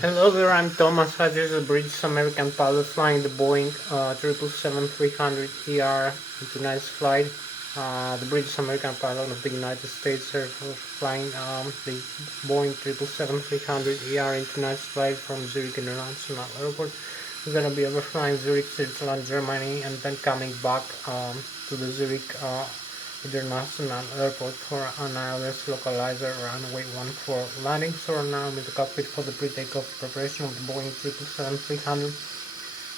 Hello there, I'm Thomas Hatsios, a British American pilot flying the Boeing 777-300ER international flight. The British American pilot of the United States Air Force flying the Boeing 777-300ER international flight from Zurich International Airport. We're going to be overflying Zurich, Switzerland, Germany, and then coming back to the Zurich International Airport for an ILS localizer runway 14 landing. So right now I'm in the cockpit for the pre-takeoff preparation of the Boeing 777-300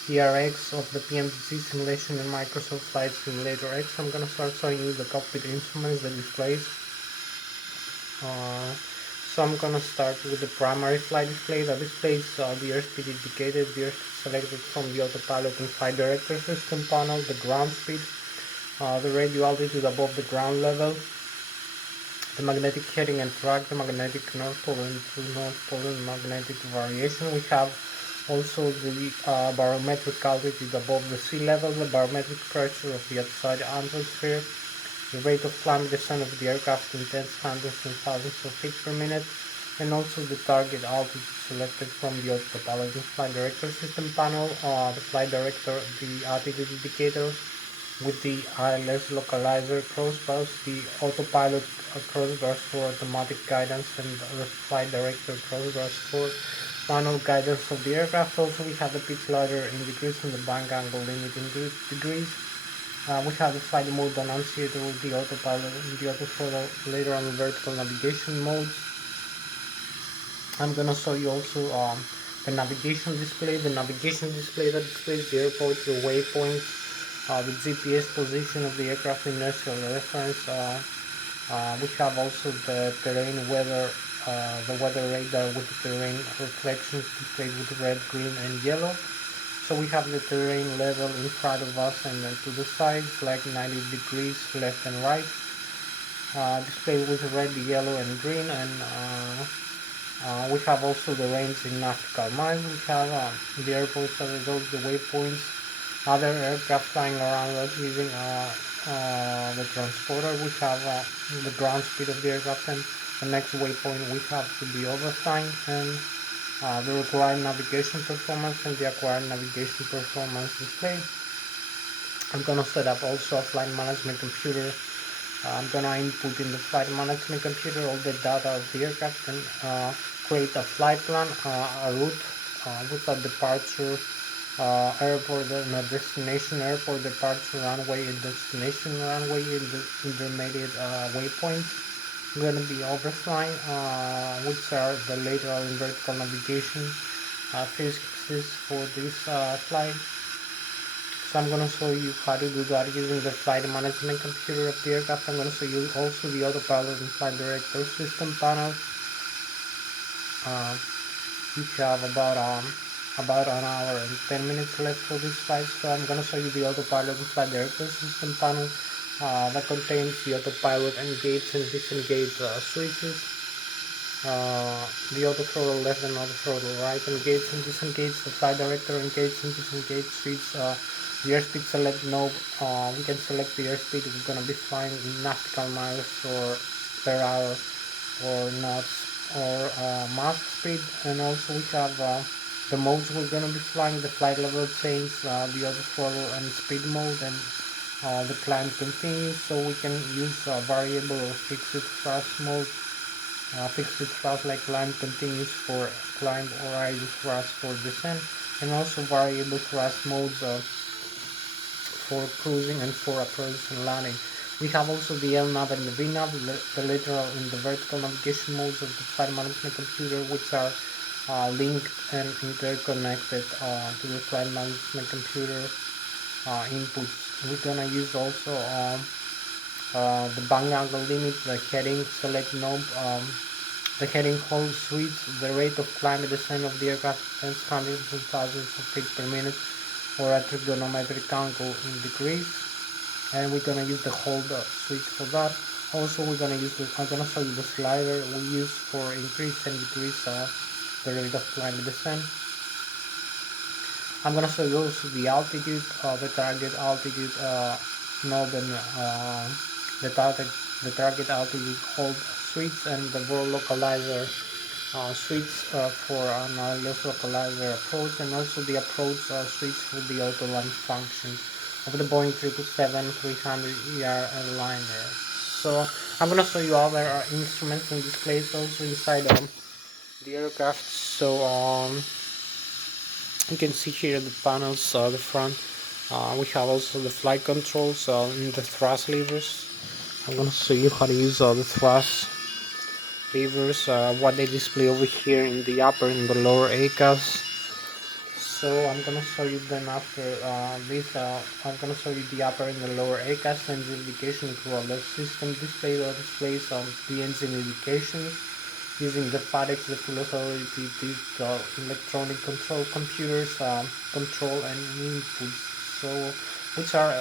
ERX of the PMDC simulation in Microsoft Flight Simulator X. I'm gonna start showing you the cockpit instruments, the displays. So I'm gonna start with the primary flight display. The displays the airspeed indicated, the airspeed selected from the autopilot and flight director system panel, the ground speed, the radio altitude above the ground level, the magnetic heading and track, the magnetic north pole and north pole and magnetic variation. We have also the barometric altitude above the sea level, the barometric pressure of the outside atmosphere, the rate of climb descent of the aircraft in tens, hundreds and thousands of feet per minute, and also the target altitude selected from the autopilot and flight director system panel, the flight director, the altitude indicator, with the ILS localizer crossbars, the autopilot crossbars for automatic guidance, and the flight director crossbars for manual guidance of the aircraft. Also, we have the pitch ladder in degrees and the bank angle limit in degrees. We have the flight mode annunciator with the autopilot and the autothrottle later on vertical navigation modes. I'm gonna show you also the navigation display. The navigation display that displays the airport, the waypoints, the GPS position of the aircraft inertial reference. We have also the terrain weather, the weather radar with the terrain reflections displayed with red, green, and yellow. So we have the terrain level in front of us and to the sides, like 90 degrees left and right. Displayed with red, yellow, and green, and we have also the range in nautical miles. We have the airports that are those the waypoints, other aircraft flying around us using the transporter. We have the ground speed of the aircraft, and the next waypoint we have to be overflying, and the required navigation performance and the acquired navigation performance display. I'm gonna set up also a flight management computer. I'm gonna input in the flight management computer all the data of the aircraft and create a flight plan, a route with a departure airport and a destination airport, departure runway and destination runway in the intermediate waypoints. I'm going to be overflying, which are the lateral and vertical navigation physics for this flight. So I'm going to show you how to do that using the flight management computer of the aircraft. I'm going to show you also the autopilot and flight director system panel. We have about an hour and 10 minutes left for this flight, so I'm going to show you the autopilot and flight director system panel that contains the autopilot engage and disengage switches, the auto throttle left and auto throttle right, engage and disengage, the flight director engage and disengage switch, the airspeed select knob. We can select the airspeed we're going to be flying in nautical miles or per hour or knots or Mach speed, and also we have the modes we're going to be flying, the flight level change, the auto throttle and speed mode, and the climb continues. So we can use variable or fixed thrust mode, fixed thrust like climb continues for climb or idle thrust for descent, and also variable thrust modes for cruising and for approach and landing. We have also the LNAV and the VNAV, the lateral and the vertical navigation modes of the flight management computer, which are linked and interconnected to the flight management computer inputs. We're gonna use also the bank angle limit, the heading select knob, the heading hold switch, the rate of climb and descent of the aircraft, tens, hundreds and thousands of feet per minute, or a trigonometric angle in degrees, and we're gonna use the hold switch for that. Also, I'm gonna show you the slider we use for increase and decrease the rate of climb and descent. I'm gonna show you also the altitude, the target altitude knob, and the target altitude hold switch, and the world localizer switch for an Lszh localizer approach, and also the approach switch for the auto run function of the Boeing 777-300ER airliner. So I'm gonna show you other instruments and displays also inside the aircraft. So you can see here the panels, the front. We have also the flight controls and the thrust levers. I'm gonna show you how to use the thrust levers, what they display over here in the upper and the lower ACAS. So I'm gonna show you then after this. I'm gonna show you the upper and the lower ACAS engine indication through a Lszh system display that displays the engine indications using the FADEX, the full authority digital electronic control computers, control and inputs. So which are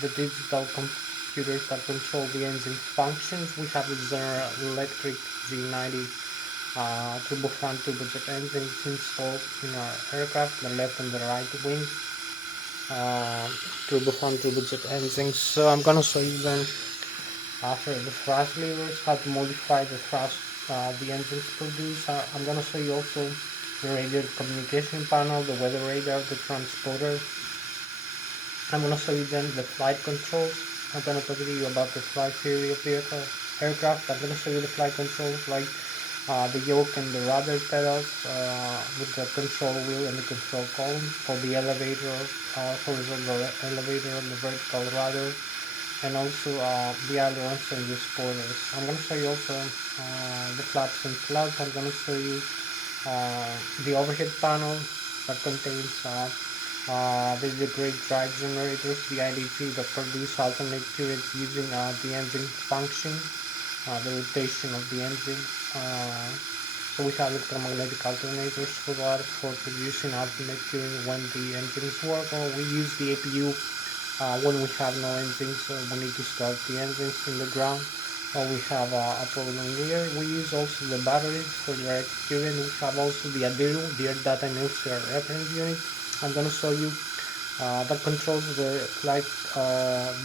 the digital computers that control the engine functions. We have the General Electric G90 turbofan turbojet engines installed in our aircraft, the left and the right wing turbofan turbojet engines. So I'm gonna show you then after the thrust levers, how to modify the thrust the engines produce. I'm gonna show you also the radio communication panel, the weather radar, the transponder. I'm gonna show you then the flight controls. I'm gonna talk to you about the flight theory of the aircraft. I'm gonna show you the flight controls like the yoke and the rudder pedals with the control wheel and the control column for the elevator, horizontal elevator and the vertical rudder, and also the ailerons and the spoilers. I'm going to show you also the flaps and flaps. I'm going to show you the overhead panel that contains the great drive generators, the IDP that produce alternate currents using the engine function, the rotation of the engine. So we have electromagnetic alternators for that, for producing alternate current when the engines work, or we use the APU when we have no engines, we need to start the engines in the ground, or we have a problem here. We use also the batteries for direct current. We have also the ADIRU, the Air Data Inertial Reference Unit. I'm going to show you that controls the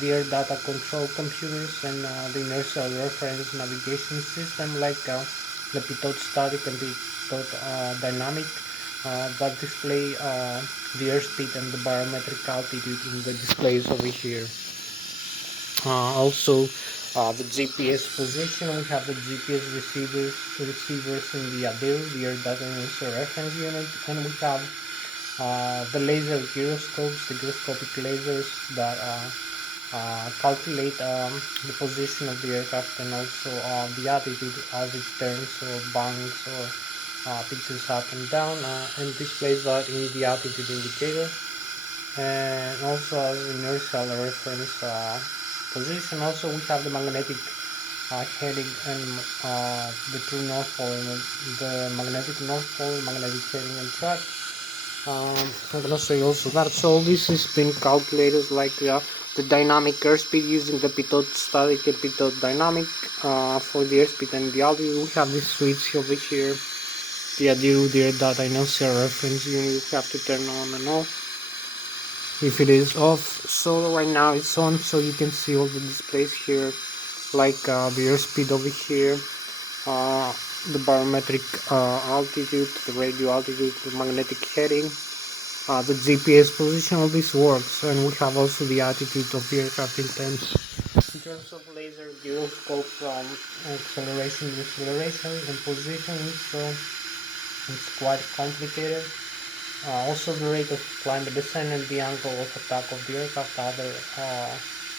air data control computers and the inertial reference navigation system, like the pitot static and the pitot dynamic that display the airspeed and the barometric altitude in the displays over here. Also the GPS position. We have the GPS receivers in the ADIRU, the Air Data Inertial Reference Unit, and we have the laser gyroscopes, the gyroscopic lasers that calculate the position of the aircraft and also the altitude as it turns or banks or pitches up and down, and displays that in the altitude indicator, and also as inertial reference position. Also we have the magnetic heading and the true north pole, and the magnetic north pole, magnetic heading and track. I'm gonna say also that so all this has been calculated, like the dynamic airspeed using the pitot static and pitot dynamic for the airspeed and the altitude. We have this switch over here, the ADIRU, the Air Data Inertial Reference Unit. You have to turn on and off if it is off. So right now it's on, so you can see all the displays here, like the airspeed over here, the barometric altitude, the radio altitude, the magnetic heading, the GPS position. All this works, and we have also the attitude of the aircraft in terms of laser gyroscope from acceleration, deceleration, and positioning. So it's quite complicated. Also the rate of climb, the descent, and the angle of attack of the aircraft, other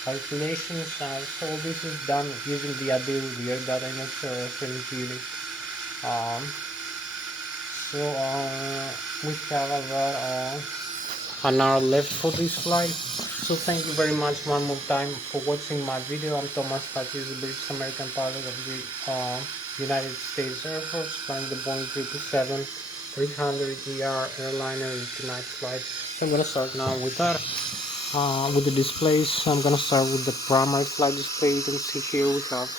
calculations. So this is done using the ADIRU, the Air Data Inertial Reference Unit. So we have about an hour left for this flight. So thank you very much one more time for watching my video. I'm Thomas Hatsios, the British American pilot of the United States Air Force, flying the Boeing 777-300ER airliner in tonight's flight. So I'm gonna start now with that. With the displays, I'm gonna start with the primary flight display. You can see here we have,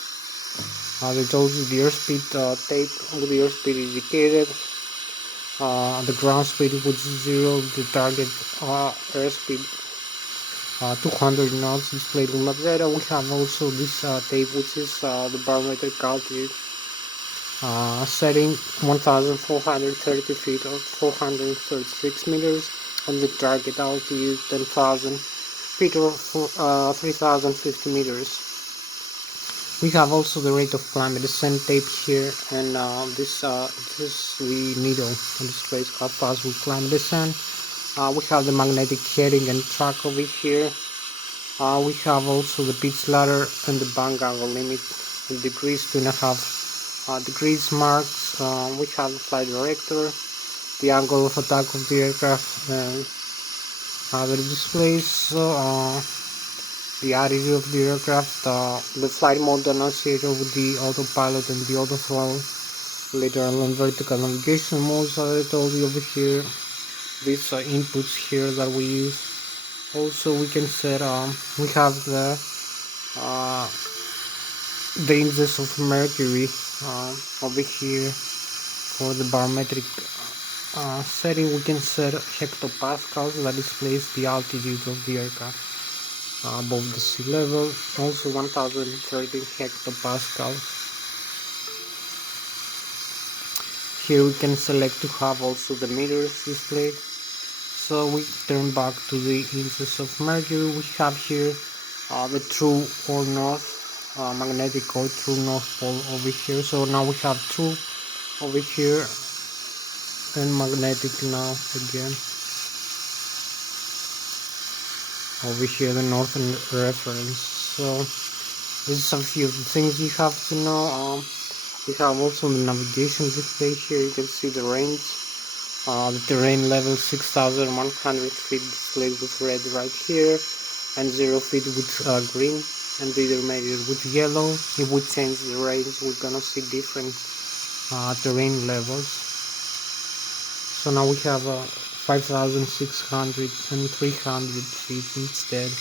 as I told you, the airspeed tape with the airspeed indicated, the ground speed which is 0, the target airspeed 200 knots displayed on Zeta. We have also this tape which is the barometric altitude setting 1,430 feet or 436 meters, and the target altitude 10,000 feet or 3,050 meters. We have also the rate of climb descent tape here, and this is the needle displays how fast we climb descent. We have the magnetic heading and track over here. We have also the pitch ladder and the bank angle limit in degrees, 2.5 degrees marks. We have the flight director, the angle of attack of the aircraft, and other displays. The attitude of the aircraft, the flight mode associated with the autopilot and the auto throttle, later on vertical navigation modes that I told you over here. These inputs here that we use. Also, we can set. We have the indices of mercury over here for the barometric setting. We can set hectopascals that displays the altitude of the aircraft above the sea level. Also 1030 hectopascals. Here we can select to have also the meters displayed. So we turn back to the indices of mercury. We have here the true or north magnetic or true north pole over here. So now we have true over here and magnetic now again. Over here the northern reference. So this is a few of the things you have to know. We have also the navigation display here. You can see the range, the terrain level 6,100 feet displayed with red right here, and 0 feet with green, and the intermediate with yellow. If we change the range, we're gonna see different terrain levels. So now we have 5,600 and 300 feet instead.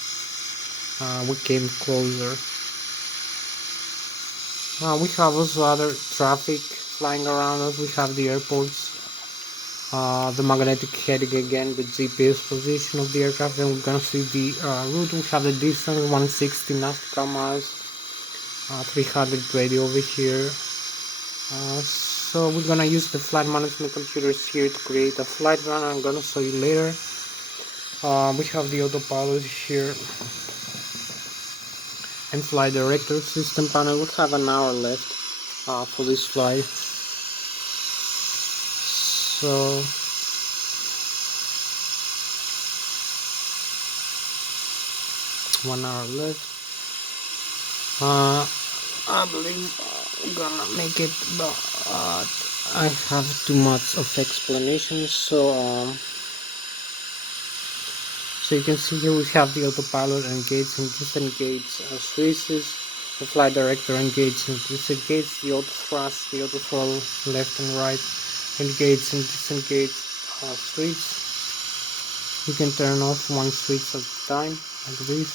We came closer. We have also other traffic flying around us. We have the airports, the magnetic heading again, the GPS position of the aircraft, and we're gonna see the route. We have the distance 160 nautical miles, 300 radio over here. So we're gonna use the flight management computers here to create a flight plan. I'm gonna show you later. We have the autopilot here and flight director system panel. We have an hour left for this flight. So one hour left. I believe I'm gonna make it, but I have too much of explanation. So you can see here we have the autopilot engaged and disengaged switches, the flight director engaged and disengaged, the auto thrust, the auto throttle left and right, engaged and disengaged switch. You can turn off one switch at a time like this.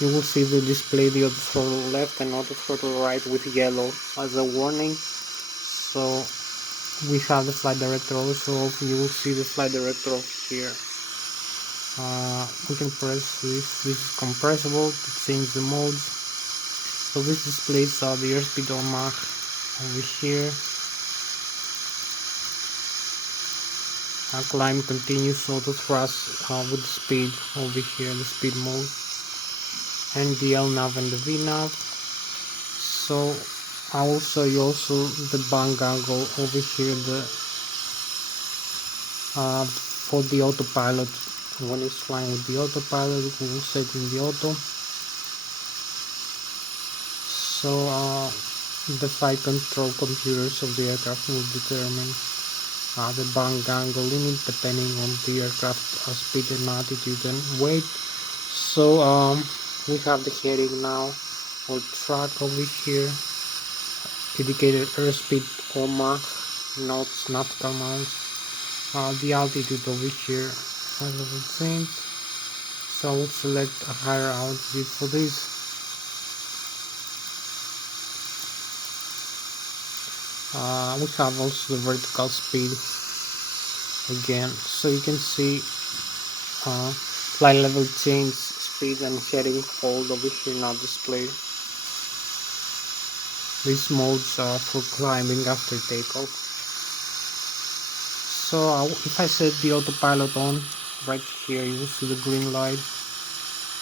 You will see the display the auto throttle left and auto throttle right with yellow as a warning. So we have the flight director also off. You will see the flight director off here. We can press this is compressible to change the modes. So this displays the airspeed or Mach over here. Climb continues, auto thrust with the speed over here, the speed mode, and the LNAV and the VNAV. So I will show you also the bank angle over here, the for the autopilot. When it's flying with the autopilot, we will set in the auto. So the flight control computers of the aircraft will determine the bank angle limit depending on the aircraft speed and altitude and weight. So we have the heading now or track over here, indicated airspeed or Mach, knots, nautical miles, the altitude over here as of the same. So I will select a higher altitude for this. We have also the vertical speed again, so you can see flight level change, speed and heading hold over here not displayed. these modes for climbing after takeoff. So if I set the autopilot on right here, you will see the green light.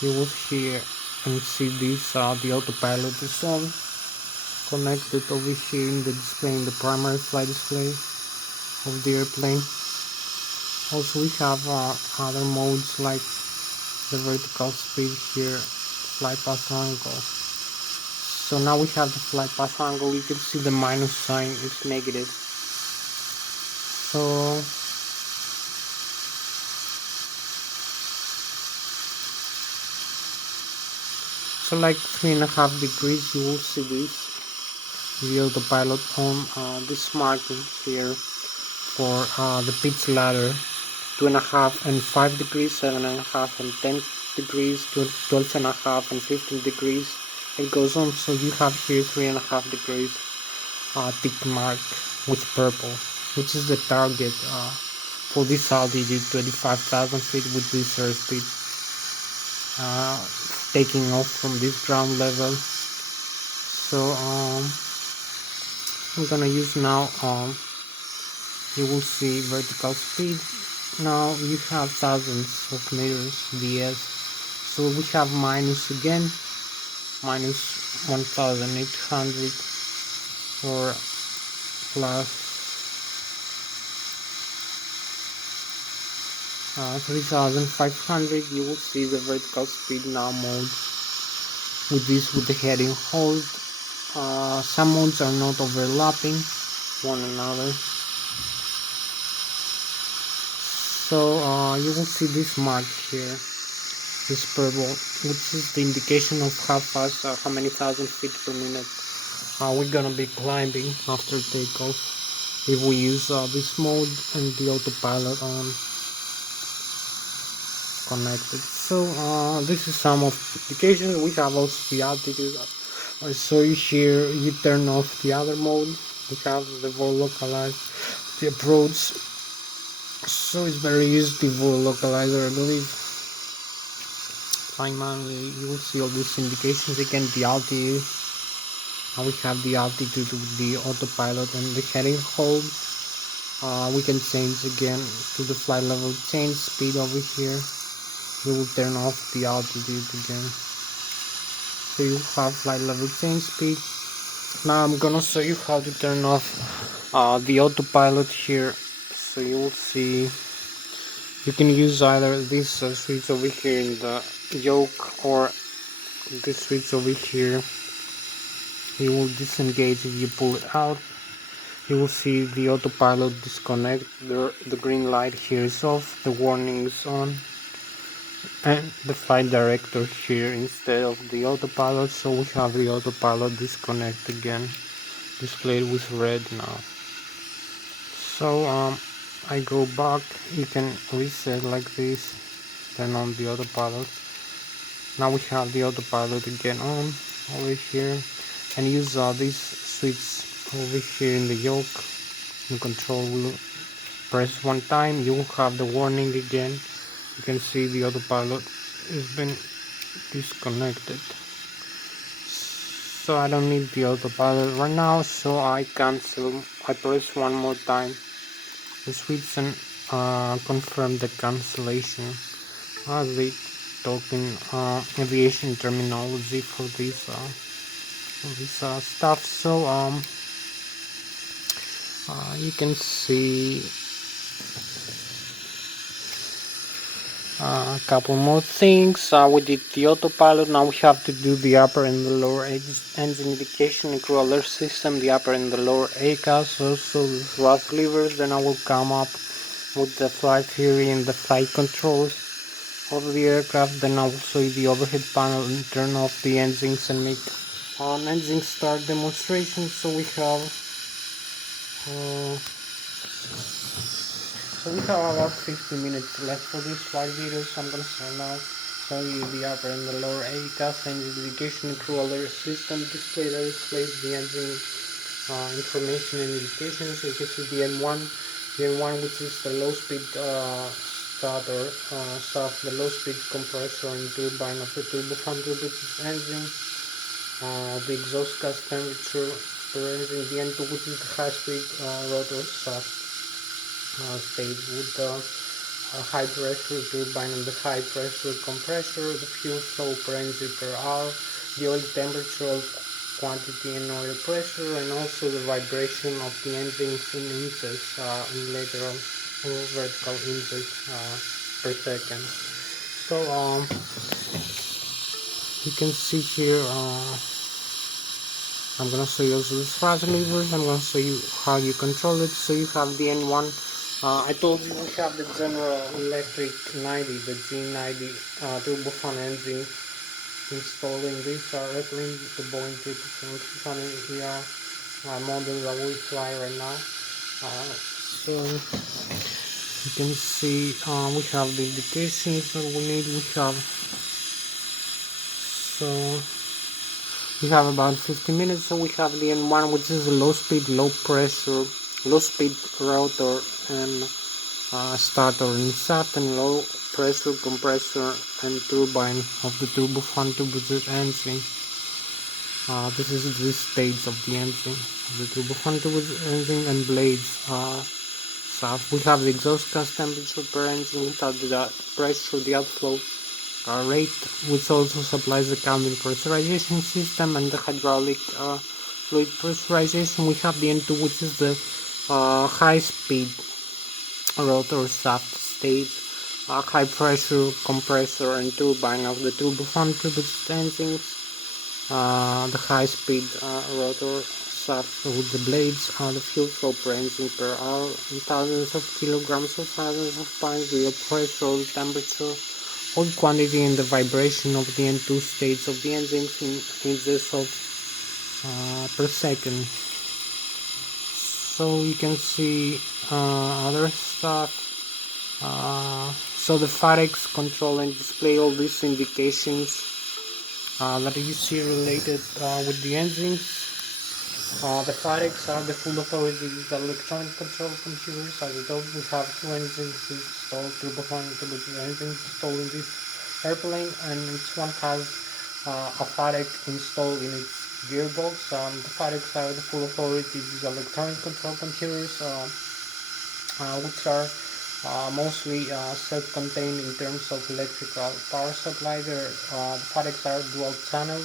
You will hear and see this, the autopilot is on, connected over here in the display, in the primary flight display of the airplane. Also we have other modes like the vertical speed here, flight path angle. So now we have the flight path angle. You can see the minus sign is negative. So like 3.5 degrees, you will see this, the autopilot on this marking here for the pitch ladder, 2.5 and 5 degrees, 7.5 and 10 degrees, 12.5 and 15 degrees. It goes on. So you have here 3.5 degrees tick mark with purple, which is the target for this altitude, 25,000 feet with this airspeed, taking off from this ground level. So I'm gonna use now, you will see vertical speed. Now you have thousands of meters ds, so we have minus again, minus 1,800 or plus 3,500. You will see the vertical speed now mode with this, with the heading hold. Some modes are not overlapping one another. So you will see this mark here, this purple, which is the indication of how fast, how many thousand feet per minute we're gonna be climbing after takeoff if we use this mode and the autopilot on connected. So this is some of the indications. We have also the altitude. I saw you here, you turn off the other mode. We have the vol localize, the approach. So it's very easy, the vol localizer, I believe. Flying manually, you will see all these indications. Again, the altitude. We have the altitude with the autopilot and the heading hold. We can change again to the flight level change speed over here. You will turn off the altitude again. So you have flight level change speed. Now I'm gonna show you how to turn off the autopilot here. So you will see, you can use either this switch over here in the yoke or this switch over here. You will disengage if you pull it out. You will see the autopilot disconnect. The green light here is off, the warning is on, and the flight director here instead of the autopilot. So we have the autopilot disconnect again, displayed with red now. So I go back. You can reset like this, turn on the autopilot. Now we have the autopilot again on over here, and use this switch over here in the yoke. The control wheel, press one time, you will have the warning again. You can see the autopilot has been disconnected. So I don't need the autopilot right now, so I cancel. I press one more time the switch and confirm the cancellation, as they talk in aviation terminology for this stuff. So you can see a couple more things. We did the autopilot. Now we have to do the upper and the lower engine indication and crew alert system, the upper and the lower ACAS, also the thrust levers. Then I will come up with the flight theory and the flight controls of the aircraft. Then I will show you the overhead panel and turn off the engines and make an engine start demonstration. So we have about 50 minutes left for this flight video, so I'm gonna start now. Show you the upper and the lower ACAS engine indication and crew alert system display that displays the engine information and indications. You can see the N1, which is the low speed starter, the low speed compressor and turbine of the turbofan turbocharged engine. the exhaust gas temperature parenting the N2, which is the high-speed rotor shaft stage with the high pressure turbine and the high pressure compressor, the fuel flow per engine per hour, the oil temperature, quantity and oil pressure, and also the vibration of the engines in inches, in lateral or vertical inches per second. So you can see here, I'm gonna show you also the throttle levers. I'm gonna show you how you control it. So you have the N1. I told you we have the General Electric 90, the G90 turbofan engine installed in this airplane, the Boeing 777ER model that we fly right now. So you can see we have the indications that we need. We have about 50 minutes, so we have the N1, which is a low speed, low pressure, low speed rotor and starter and shaft, and low pressure compressor and turbine of the turbofan turbojet engine. This is the stage of the engine, the turbofan turbojet engine and blades. Shaft. We have the exhaust gas temperature per engine, we have the pressure, the outflow rate, which also supplies the cabin pressurization system and the hydraulic fluid pressurization. We have the N2, which is the high speed rotor shaft stage, high pressure compressor and turbine of the turbofan turbojet engines, the high speed rotor shaft with the blades, the fuel flow per engine per hour in thousands of kilograms or thousands of pounds, the pressure, the temperature, oil quantity and the vibration of the N2 stage of the engines in inches of per second. So you can see other stuff. So the FAREX control and display all these indications that you see related with the engines. The FAREX are the full authority electronic control computers. As I told you, we have two engines installed, turbofan and turbojet engines installed in this airplane, and each one has a FAREX installed in its gearbox. The FAREX are the full authority electronic control computers, which are mostly self-contained in terms of electrical power supply. The FAREX are dual channel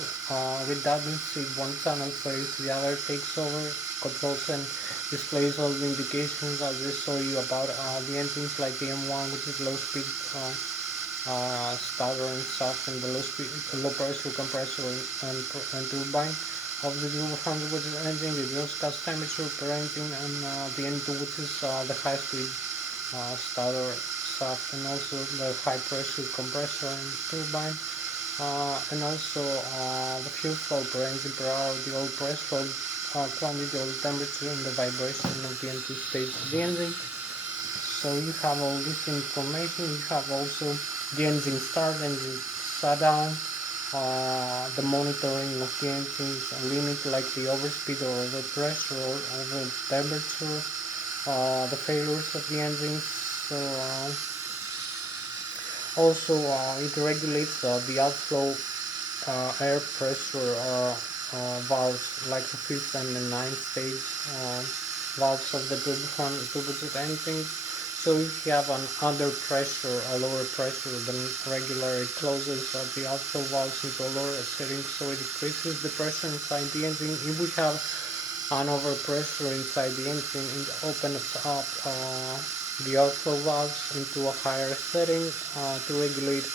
redundancy. One channel fails, the other takes over, controls and displays all the indications I just show you about the engines, like the M1, which is low speed starter and shaft, and the low pressure compressor and turbine of the turbofan engine, the exhaust gas temperature per engine, and the N2, which is the high speed starter shaft, and also the high pressure compressor and turbine, and also the fuel flow per engine per hour, the oil pressure, quantity, oil temperature, and the vibration of the N2 stage of the engine. So you have all this information. You have also the engine start, engine shutdown, the monitoring of the engine's limit, like the overspeed or overpressure or over temperature, the failures of the engines. So also it regulates the outflow air pressure valves, like the 5th and the 9th stage valves of the turbojet engines. So if you have an under pressure, a lower pressure than regular, it closes the outflow valves into a lower setting, so it decreases the pressure inside the engine. If we have an overpressure inside the engine, it opens up the outflow valves into a higher setting to regulate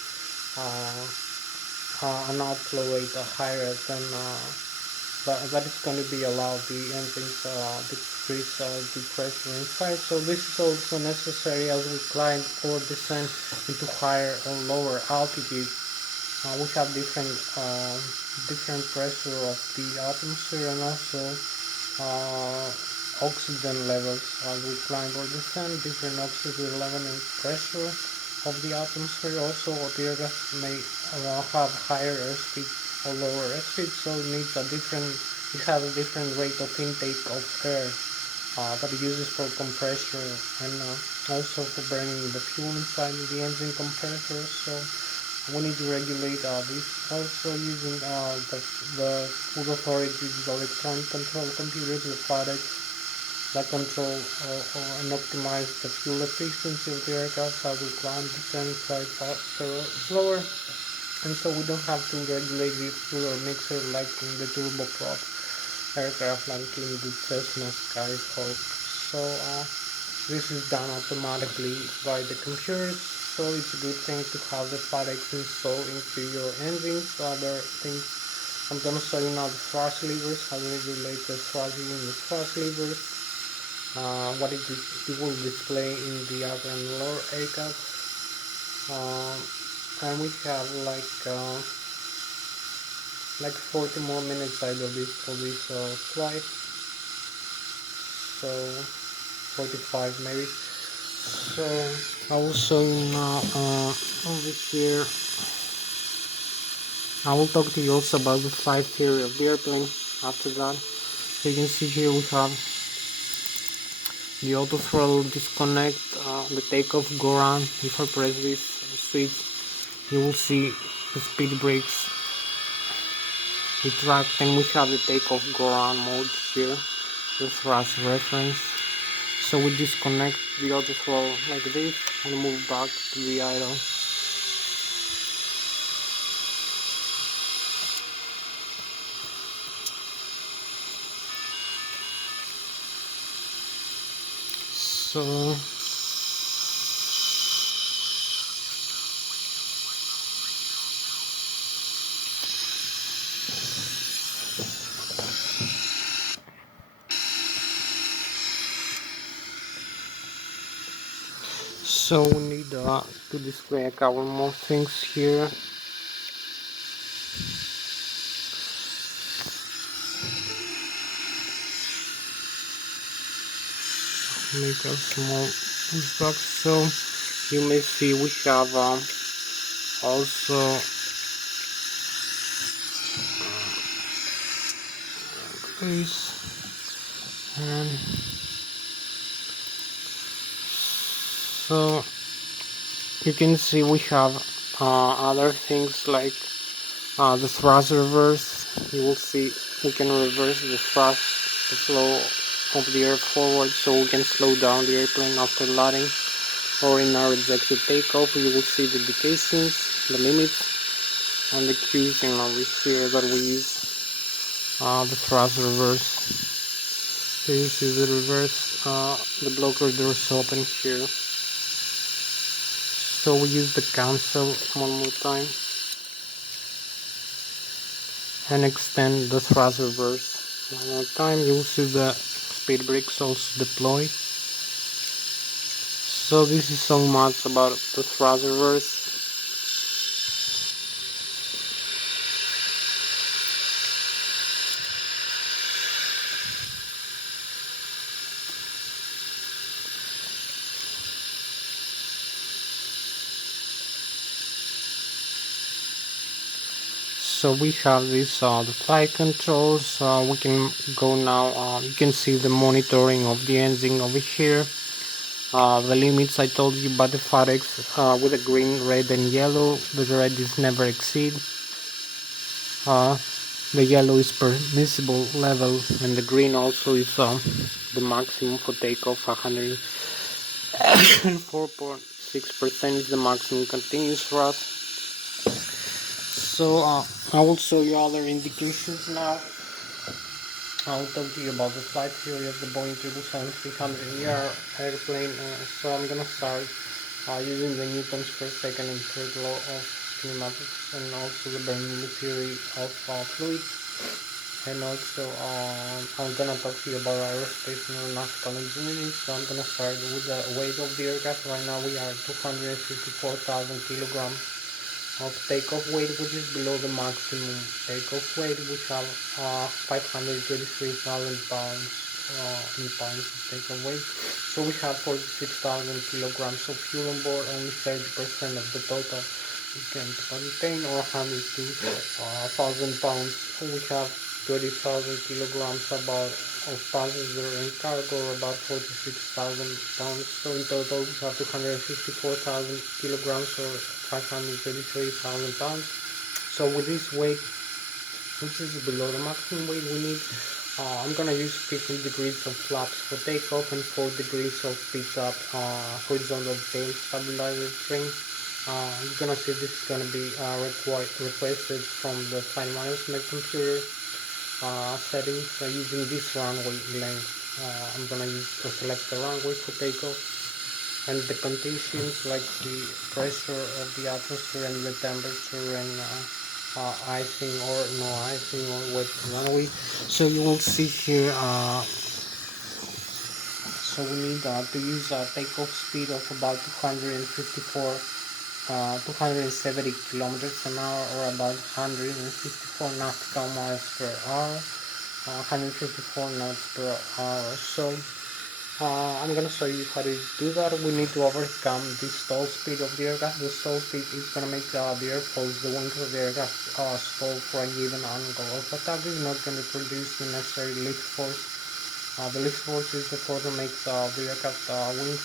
an outflow rate higher than that is going to be allowed the engines decrease the pressure inside. So this is also necessary as we climb or descend into higher or lower altitude. We have different pressure of the atmosphere, and also oxygen levels as we climb or descend, different oxygen level and pressure of the atmosphere. Also the aircraft may have higher airspeed or lower airspeed, so it needs a different rate of intake of air that it uses for compression and also for burning the fuel inside the engine compressor. So We need to regulate this also using the full authority of electronic control computers, the products that control and optimize the fuel efficiency of the aircraft, how to climb, descend, flight faster or slower, and so we don't have to regulate the fuel or mixer like in the turboprop aircraft like in the Cessna Skyhawk. So this is done automatically by the computers, so it's a good thing to have the FedEx installed into your engines. Other things, I'm gonna show you now the thrust levers, how we regulate the thrust using the thrust levers, what it will display in the upper and lower ACAS. And we have like 40 more minutes I believe for this flight, so 45 maybe. So I will show you now over here. I will talk to you also about the flight theory of the airplane after that. So you can see here we have the auto throttle disconnect, the takeoff go on. If I press this switch, you will see the speed brakes retract, and we have the takeoff go on mode here, the thrust reference. So we disconnect the auto throttle like this and move back to the idle. So we need to display a couple more things here. Make a small box. So you may see we have also this, and so you can see we have other things like the thrust reverse. You will see we can reverse the thrust, the flow of the air forward, so we can slow down the airplane after landing, or in our executive takeoff. You will see the indications, the limits, and the cues in over here that we use the thrust reverse. So you see the reverse, the blocker doors open here. So we use the cancel one more time and extend the thrust reverse one more time. You will see the speed brakes also deploy. So this is so much about the thrust reverse. So we have this the flight controls. We can go now. You can see the monitoring of the engine over here. The limits I told you about the FedEx with the green, red, and yellow. The red is never exceed. The yellow is permissible level, and the green also is the maximum for takeoff. 104.6% is the maximum continuous thrust. So I will show you other indications now. I'll talk to you about the flight theory of the Boeing 777-300ER airplane. So I'm gonna start using the newtons per second and third law of kinematics, and also the Bernoulli theory of fluids. And also I'm gonna talk to you about aerospace and aeronautical engineering. So I'm gonna start with the weight of the aircraft. Right now we are 254,000 kilograms of takeoff weight, which is below the maximum takeoff weight. We have 523,000 pounds in pounds of takeoff weight. So we have 46,000 kilograms of fuel on board. Only 30% of the total we can contain, or 102,000 pounds. We have 30,000 kilograms, about of passenger and cargo, or about 46,000 pounds. So in total we have 254,000 kilograms, or 533,000 pounds. So with this weight, which is below the maximum weight we need, I'm gonna use 15 degrees of flaps for takeoff and 4 degrees of pitch up horizontal tail stabilizer trim. You're gonna see this is gonna be requested from the flight management computer settings using this runway length. I'm gonna select the runway for takeoff, and the conditions like the pressure of the atmosphere and the temperature and icing or no icing or wet runway. So you will see here, so we need to use a takeoff speed of about 270 kilometers an hour, or about 154 nautical miles per hour, 154 knots per hour. So I'm gonna show you how to do that. We need to overcome the stall speed of the aircraft. The stall speed is gonna make the airfoils, the wings of the aircraft stall for a given angle of attack. Is not gonna produce the necessary lift force. The lift force is the force that makes the aircraft wings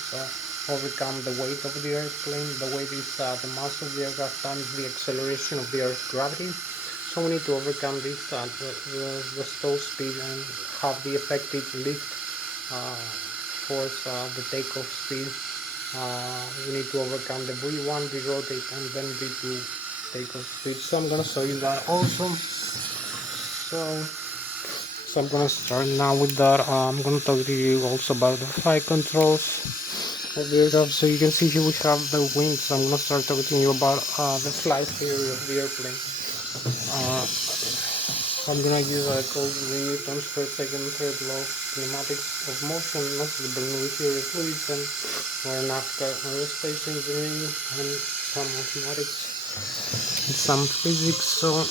overcome the weight of the airplane. The weight is the mass of the aircraft times the acceleration of the Earth's gravity. So we need to overcome this, the stall speed, and have the effective lift force, the takeoff speed. We need to overcome the V1, the rotate, and then V2 takeoff speed. So I'm gonna show you that also. So I'm gonna start now with that. I'm gonna talk to you also about the flight controls of the aircraft. So you can see here we have the wings. I'm gonna start talking to you about the flight theory of the airplane. I'm gonna use called the newtons per second third law of kinematics of motion, mostly Bernoulli theory of fluids, and aeronautical aerospace engineering, and some mathematics and some physics. So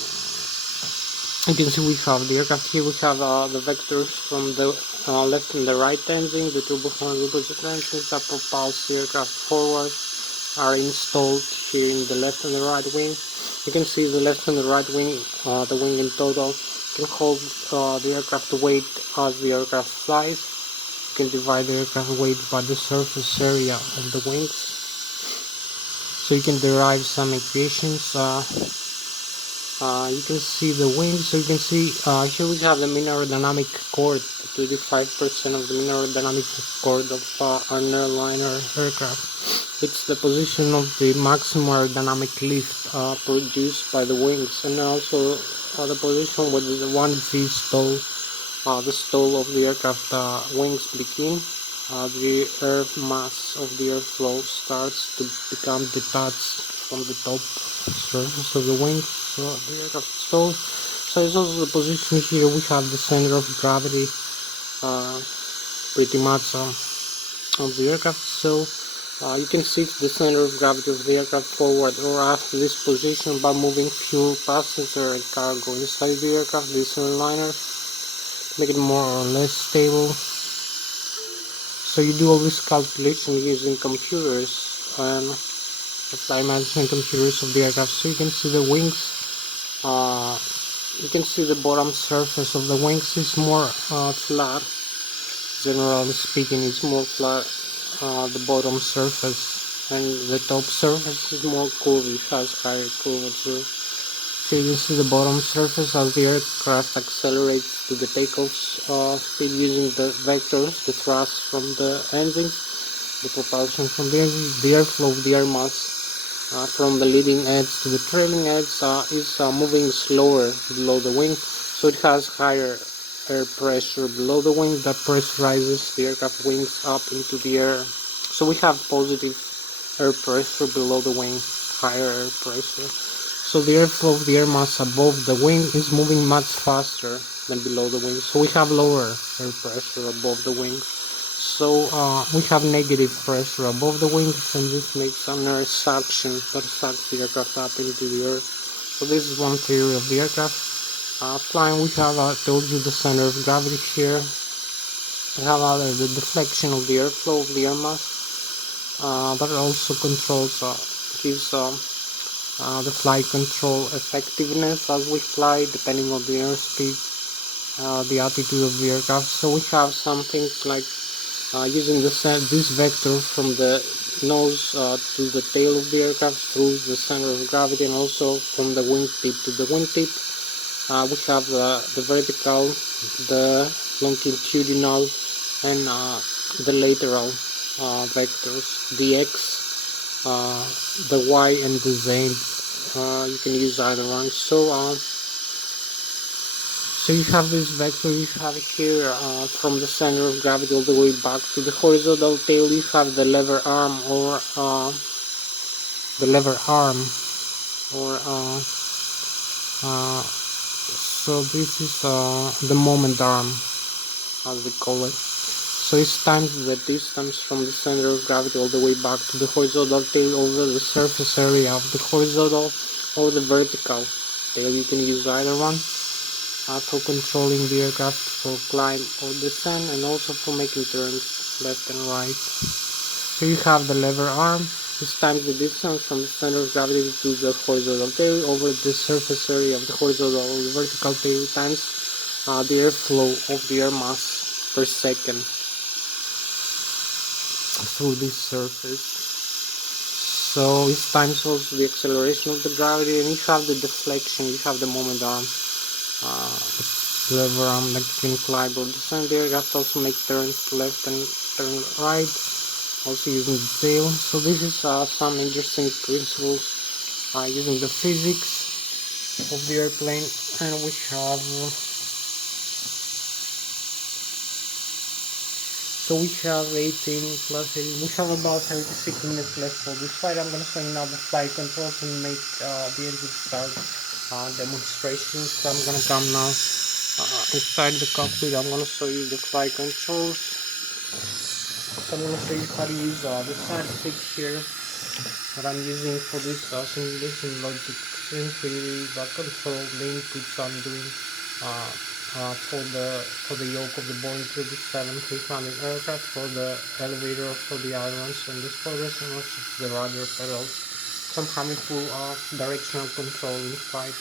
you can see we have the aircraft here. We have the vectors from the left and the right engine, the turbofan lubricant engines that propulse the aircraft forward are installed here in the left and the right wing. You can see the left and the right wing, the wing in total can hold the aircraft weight as the aircraft flies. You can divide the aircraft weight by the surface area of the wings. So you can derive some equations. You can see the wings. So you can see here we have the mean aerodynamic chord, 25% of the mean aerodynamic chord of an airliner aircraft. It's the position of the maximum aerodynamic lift produced by the wings, and also the position where the 1G stall, the stall of the aircraft wings begin. The air mass of the airflow starts to become detached from the top surface of the wings, so the aircraft stalls. So it's also the position here. We have the center of gravity pretty much of the aircraft. So you can shift the center of gravity of the aircraft forward or after this position by moving fuel, passenger, and cargo inside the aircraft, this airliner, make it more or less stable. So you do all this calculation using computers and the flight management computers of the aircraft. So you can see the wings. You can see the bottom surface of the wings is more flat. Generally speaking, it's more flat. The bottom surface, and the top surface is more curvy, has higher curvature. So you can see the bottom surface as the aircraft accelerates to the takeoff speed using the vectors, the thrust from the engines, the propulsion from the engines, the airflow, the air mass from the leading edge to the trailing edge is moving slower below the wing, so it has higher air pressure below the wing that pressurizes the aircraft wings up into the air. So we have positive air pressure below the wing, higher air pressure. So the airflow of the air mass above the wing is moving much faster than below the wing. So we have lower air pressure above the wing. So we have negative pressure above the wings, and this makes an air suction that sucks the aircraft up into the earth. So this is one theory of the aircraft. Flying, we have told you the center of gravity here. We have the deflection of the airflow of the air mass that also controls, gives the flight control effectiveness as we fly depending on the airspeed the attitude of the aircraft. So we have some things like using this vector from the nose to the tail of the aircraft through the center of gravity, and also from the wingtip to the wingtip. We have the vertical, the longitudinal, and the lateral vectors, the X, the Y, and the Z. You can use either one. So you have this vector, you have here from the center of gravity all the way back to the horizontal tail. You have the lever arm, or so this is the moment arm, as we call it. So it's times the distance from the center of gravity all the way back to the horizontal tail over the surface area of the horizontal or the vertical tail. You can use either one for controlling the aircraft for climb or descent, and also for making turns left and right. So you have the lever arm. This times the distance from the center of gravity to the horizontal tail over the surface area of the horizontal or the vertical tail times the airflow of the air mass per second through this surface. So it times also the acceleration of the gravity, and you have the deflection, you have the moment arm, lever arm that you can climb or descend the aircraft, also make turns left and turn right, also using the tail. So this is some interesting principles using the physics of the airplane, and we have so we have 18 plus 18. We have about 36 minutes left for this flight. I'm going to show you now the flight controls and make the engine start demonstrations. So I'm going to come now inside the cockpit. I'm going to show you the flight controls. So I'm going to show you how to use the side stick here that I'm using for this simulation logic screen. So you control the inputs I'm doing for the yoke of the Boeing 777-300 aircraft, for the elevator, for the ailerons and the spoilers, and also for the rudder pedals. So I'm having full directional control in flight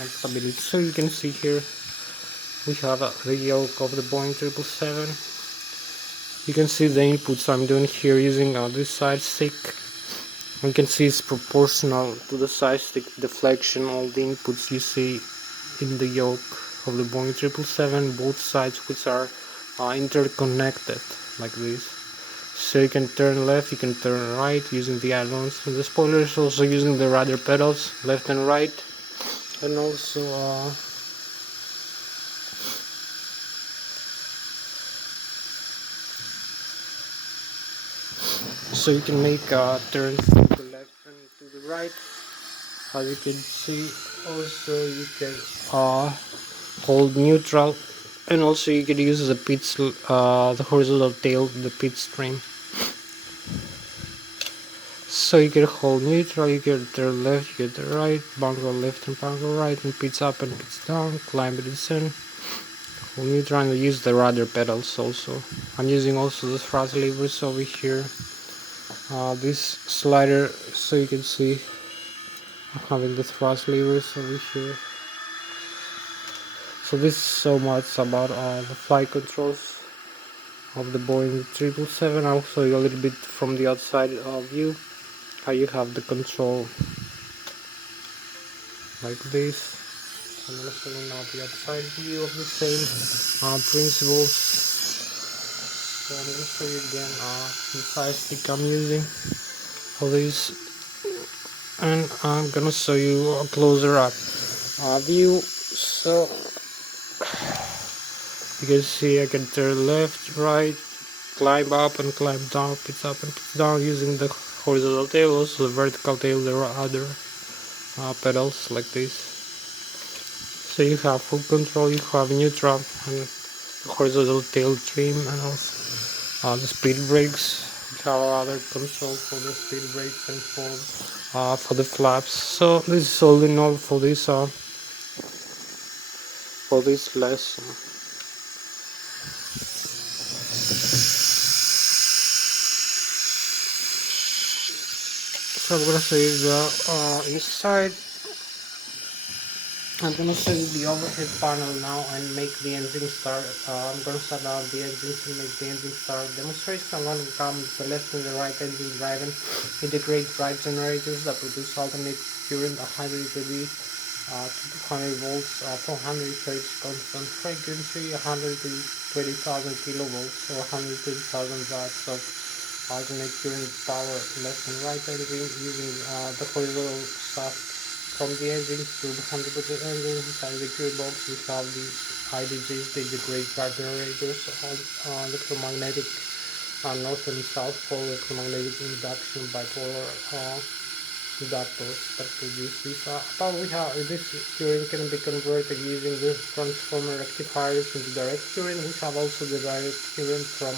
and stability. So you can see here we have the yoke of the Boeing 777. You can see the inputs I'm doing here using this side stick. You can see it's proportional to the side stick deflection. All the inputs you see in the yoke of the Boeing 777, both sides, which are interconnected like this. So you can turn left, you can turn right using the ailerons and the spoilers, also using the rudder pedals left and right, and also so you can make turns to the left and to the right. As you can see, also you can hold neutral, and also you can use the the horizontal tail, the pit stream. So you can hold neutral, you can turn left, you can turn right, bunker left and bunker right, and pits up and pits down, climb and descend. Hold neutral and use the rudder pedals also. I'm using also the thrust levers over here. This slider, so you can see I'm having the thrust levers over here. So this is so much about the flight controls of the Boeing 777. I'll show you a little bit from the outside view how you have the control like this. I'm going to show you now the outside view of the same principles. So I'm going to show you again the fire stick I'm using for this, and I'm going to show you a closer up view. So you can see I can turn left, right, climb up and climb down, pitch up and pitch down using the horizontal tail, also the vertical tail. There are other pedals like this. So you have full control, you have neutral and horizontal tail trim, and also the speed brakes. You have other control for the speed brakes and for the flaps. So this is all in all for this lesson. So I'm gonna show you the inside I'm gonna show you the overhead panel now and make the engine start. I'm gonna shut down the engines and make the engine start. Demonstration I'm gonna come the left and the right engine driving. Integrate drive generators that produce alternate current 100 kV to 200 volts, 400 Hz constant frequency, 100 to 20,000 kilovolts or 120,000 watts of alternate current power left and right engine using the horizontal shaft from the engine to the 100% engine. Inside the gearbox we have the IDGs, the integrated drive generators, electromagnetic north and south pole electromagnetic induction bipolar inductors that produce this. We have this current can be converted using the transformer rectifiers into direct current. We have also the direct current from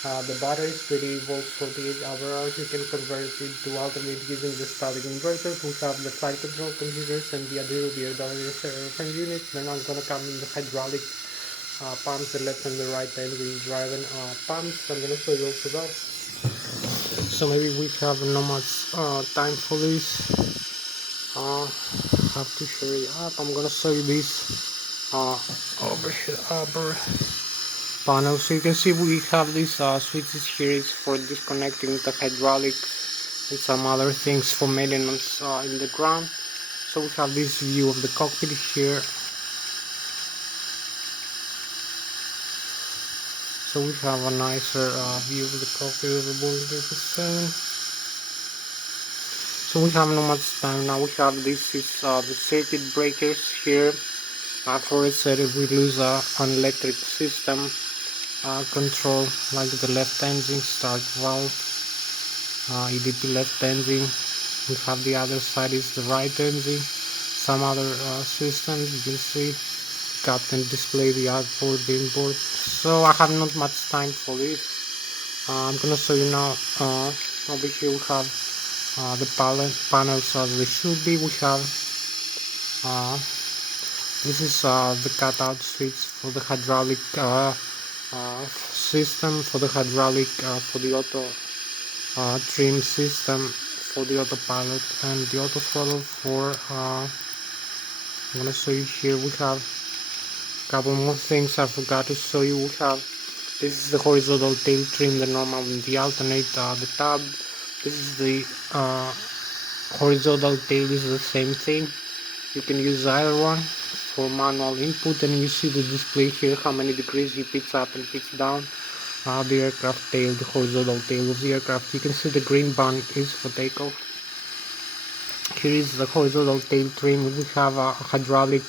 the batteries, 20 volts, 48 hours. You can convert it to alternate using the static inverter. We have the flight control computers and the additional WS airplane unit. Then I'm gonna come in the hydraulic pumps, the left and the right engine driving pumps. I'm gonna show you also that. So maybe we have not much time for this. Have to hurry up. I'm gonna show you this overhead upper panel. So you can see we have these switches here for disconnecting the hydraulics and some other things for maintenance in the ground. So we have this view of the cockpit here. So we have a nicer view of the cockpit of the Boeing 777. So we have not much time now. We have this is the circuit breakers here. For it said if we lose an electric system control, like the left engine start valve, EDP left engine. We have the other side is the right engine. Some other systems you can see. Captain display, the outboard, the inboard. So I have not much time for this. I'm gonna show you now. Over here we have the panels as they should be. We have this is the cutout switch for the hydraulic system, for the hydraulic for the auto trim system, for the autopilot, and the auto throttle for I'm gonna show you here. We have a couple more things I forgot to show you. We have this is the horizontal tail trim, the normal and the alternate, the tab. This is the horizontal tail. This is the same thing. You can use either one for manual input, and you see the display here how many degrees you pitch up and pitch down. The aircraft tail, the horizontal tail of the aircraft. You can see the green band is for takeoff. Here is the horizontal tail trim. We have a hydraulic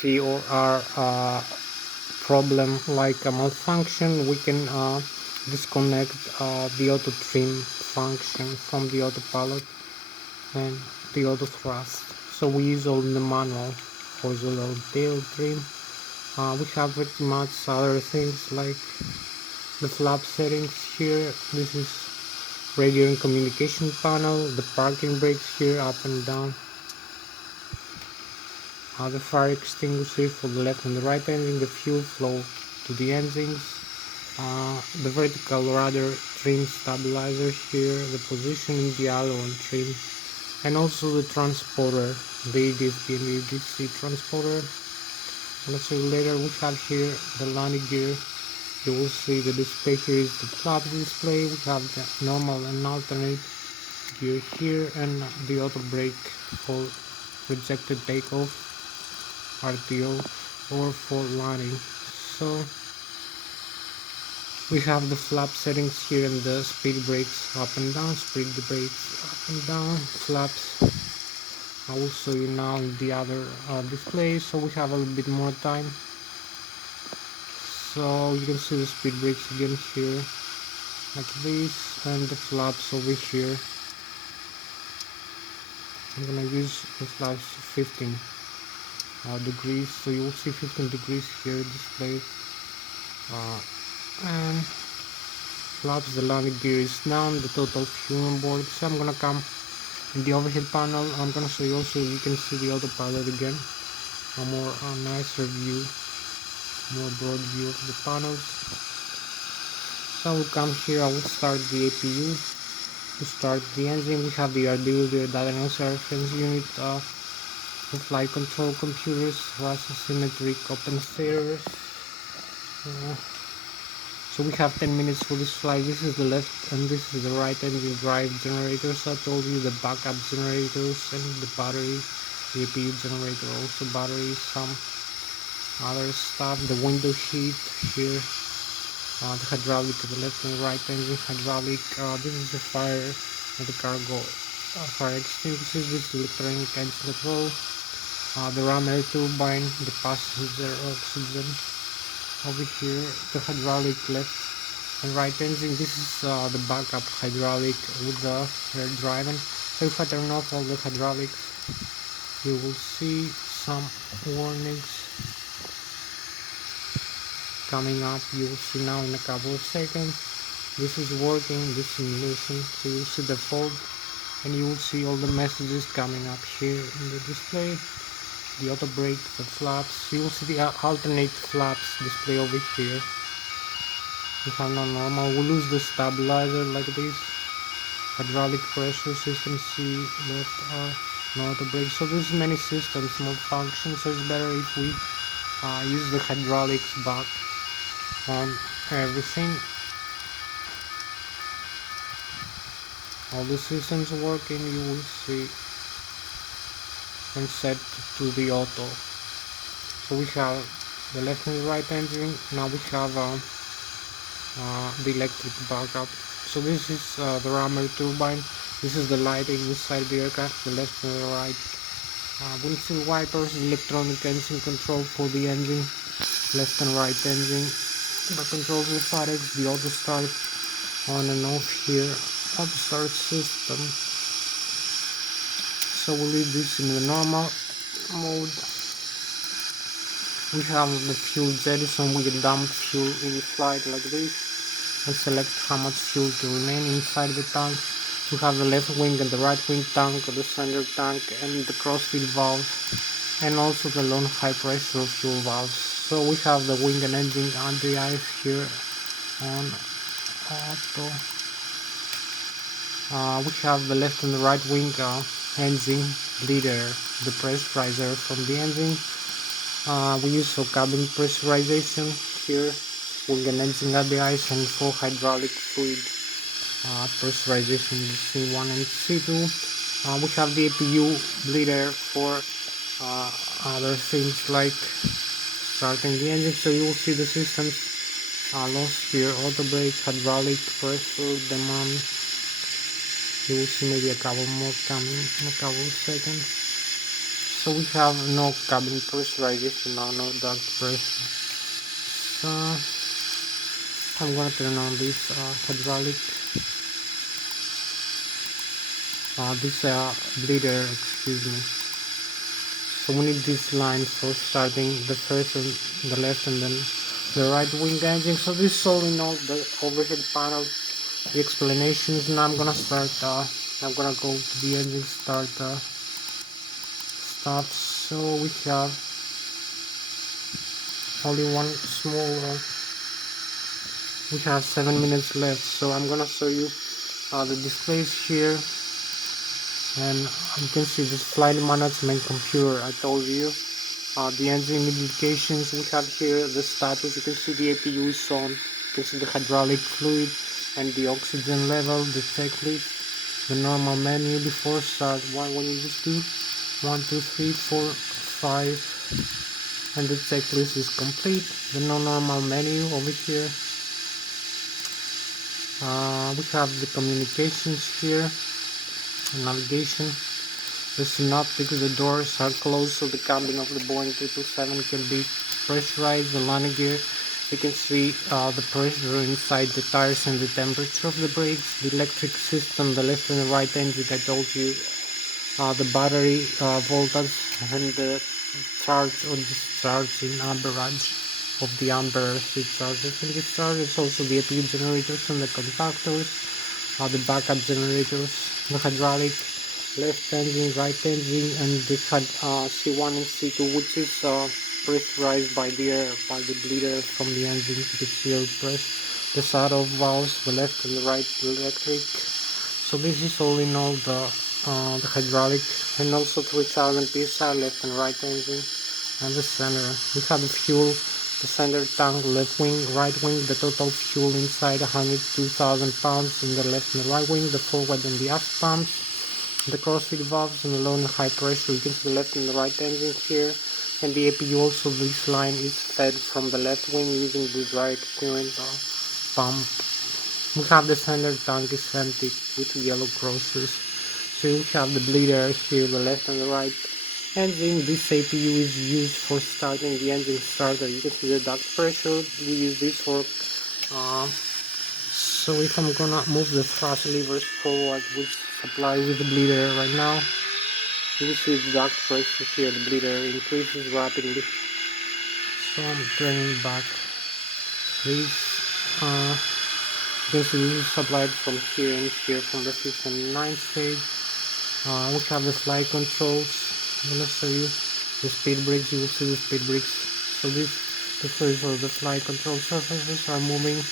COR problem, like a malfunction. We can disconnect the auto trim function from the autopilot and the auto thrust. So we use all the manual horizontal tail trim. We have pretty much other things like the flap settings here. This is radio and communication panel, the parking brakes here up and down, the fire extinguisher for the left and the right engine, the fuel flow to the engines, the vertical rudder trim stabilizer here, the position in the aileron trim, and also the transporter, the ADSB and the ADC transporter. Let's see later. We have here the landing gear. You will see the display here is the flap display. We have the normal and alternate gear here, and the auto brake for rejected takeoff, RTO, or for landing. So we have the flap settings here and the speed brakes up and down, speed brakes up and down, flaps. I will show you now the other display, so we have a little bit more time. So you can see the speed brakes again here, like this, and the flaps over here. I'm gonna use the flaps 15 degrees, so you will see 15 degrees here displayed. And flaps, the landing gear is down, the total fuel on board. So I'm gonna come in the overhead panel. I'm gonna show you also, you can see the autopilot again, a more nicer view, more broad view of the panels. So I will come here, I will start the APU. To start the engine, we have the RDU, the data analysis reference unit the flight control computers, was asymmetric open stairs. So we have 10 minutes for this flight. This is the left and this is the right engine drive generators. I told you the backup generators and the battery, the APU generator, also battery, some other stuff, the window sheet here, the hydraulic, the left and right engine hydraulic. This is the fire and the cargo fire extinguishers. This is electronic engine control, the ram air turbine, the passenger oxygen. Over here, the hydraulic left and right engine. This is the backup hydraulic with the air driving. So if I turn off all the hydraulics, you will see some warnings coming up. You will see now in a couple of seconds. This is working, this simulation. So you'll see the fault and you will see all the messages coming up here in the display. The auto brake, the flaps. You will see the alternate flaps display over here. If I'm not normal, we lose the stabilizer like this. Hydraulic pressure system C, left R, no auto brake. So there's many systems malfunction. So it's better if we use the hydraulics back on everything. All the systems working, you will see, and set to the auto. So we have the left and right engine. Now we have the electric backup. So this is the ram air turbine. This is the lighting inside the aircraft, the left and the right. Windshield wipers, electronic engine control for the engine, left and right engine. The controls the FAREX, the auto start on and off here, auto start system. So we'll leave this in the normal mode. We have the fuel jettison. We can dump fuel in flight like this and select how much fuel to remain inside the tank. We have the left wing and the right wing tank, the center tank and the crossfeed valve, and also the long high pressure fuel valves. So we have the wing and engine anti-ice here on auto. We have the left and the right wing engine bleeder, the pressurizer from the engine. We use for cabin pressurization here, wing and engine anti-ice, and for hydraulic fluid pressurization C1 and C2. We have the APU bleeder for other things like starting the engine. So you will see the systems lost here: auto brake, hydraulic, pressure, demand. You will see maybe a couple more coming in a couple of seconds. So we have no cabin pressurization now, no duct pressure. So I'm gonna turn on this hydraulic, this bleeder, excuse me. So we need this line for starting the first and the left and then the right wing engine. So this is all in all the overhead panel, the explanations. Now I'm gonna start, I'm gonna go to the engine start stuff. So we have only one small, we have 7 minutes left. So I'm gonna show you the displays here. And you can see this flight management computer. I told you the engine indications. We have here the status. You can see the APU is on. You can see the hydraulic fluid and the oxygen level, the checklist, the normal menu before start. When you just do 1, 2, 3, 4, 5, and the checklist is complete. The normal menu over here. We have the communications here. Navigation, the synoptics, the doors are closed so the cabin of the Boeing 777 can be pressurized. The landing gear, you can see the pressure inside the tires and the temperature of the brakes. The electric system, the left and the right engine, I told you, the battery voltage and the charge or discharge in amperage of the amperes, the charges and discharges. Also the APU generators and the contactors, the backup generators, the hydraulic, left engine, right engine, and the C1 and C2, which is pressurized by the air, by the bleeder from the engine. You can see air press, the side of valves, the left and the right electric. So this is all in all the the hydraulic, and also 3000 psi left and right engine, and the center. We have the fuel, the center tank, left wing, right wing, the total fuel inside 102,000 pounds in the left and the right wing, the forward and the aft pumps, the crossfeed valves, and the low and high pressure. You can see the left and the right engine here, and the APU also. This line is fed from the left wing using the direct current pump. We have the center tank is empty with yellow crosses. So we have the bleeder here, the left and the right engine. This APU is used for starting the engine starter. You can see the duct pressure. We use this for so if I'm gonna move the thrust levers forward, which supply with the bleeder right now, you see the duct pressure here, the bleeder increases rapidly. So I'm turning back this. You can see this is supplied from here and here, from the 5th and 9th stage. We have the slide controls. I'm gonna show you the speed brakes. You will see the speed brakes. So this is where the slide control surfaces are moving.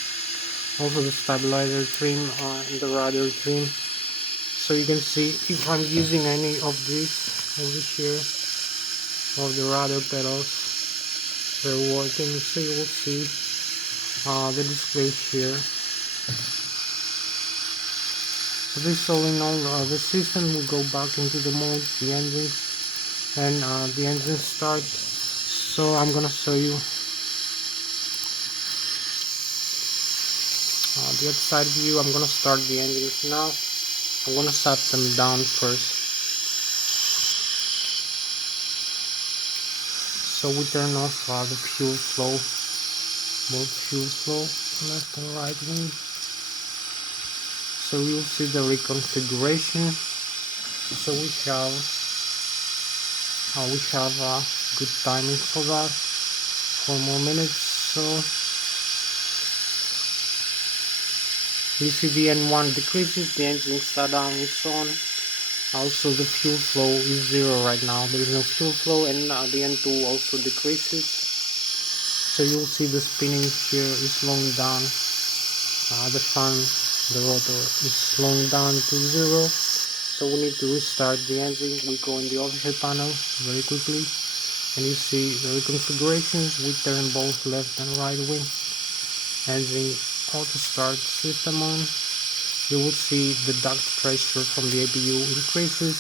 Also the stabilizer trim and the rudder trim. So you can see if I'm using any of these over here, of the rudder pedals, they're working. So you will see the display here. This all in all, the system will go back into the mode, the engine, and the engine start. So I'm gonna show you the outside view. I'm gonna start the engines now. I'm gonna shut them down first. So we turn off the fuel flow, both fuel flow, left and right wing. So you'll see the reconfiguration. So we have good timing for that, 4 more minutes. So you see the N1 decreases, the engine shutdown is on. Also the fuel flow is 0 right now, there is no fuel flow, and the N2 also decreases. So you'll see the spinning here is slowing down, the fan, the rotor is slowing down to 0. So we need to restart the engine. We go in the overhead panel very quickly, and you see the reconfigurations. We turn both left and right wing, engine auto start system on. You will see the duct pressure from the APU increases.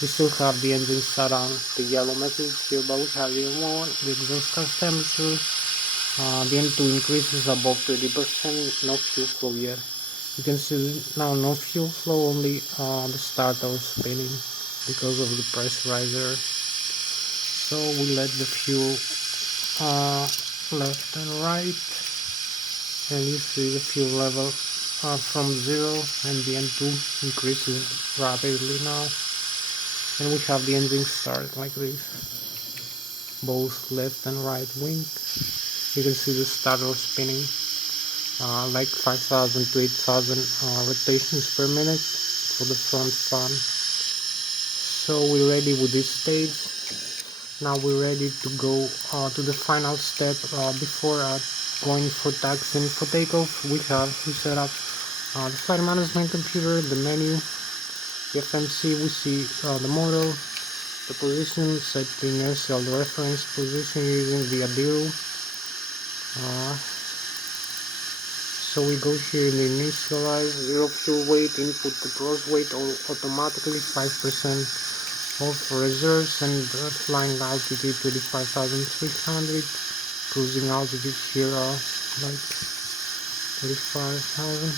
We still have the engine shut down, the yellow message here, but we have the N1, the exhaust gas temperature. The N2 increases above 20%, no fuel flow yet. You can see now no fuel flow, only the starter spinning because of the pressurizer. So we let the fuel left and right, and you see the fuel level from 0, and the N2 increases rapidly now, and we have the engine start like this, both left and right wing. You can see the starter spinning like 5,000 to 8,000 rotations per minute for the front fan. So we're ready with this stage. Now we're ready to go to the final step. Before going for taxi and for takeoff, we have to set up the flight management computer, the menu, the FMC. We see the model, the position, set the inertial reference position using the Adiru. So we go here in the initialize, 0 fuel weight, input the gross weight automatically, 5% off reserves, and flying altitude 25,300, cruising altitude here like 35,000,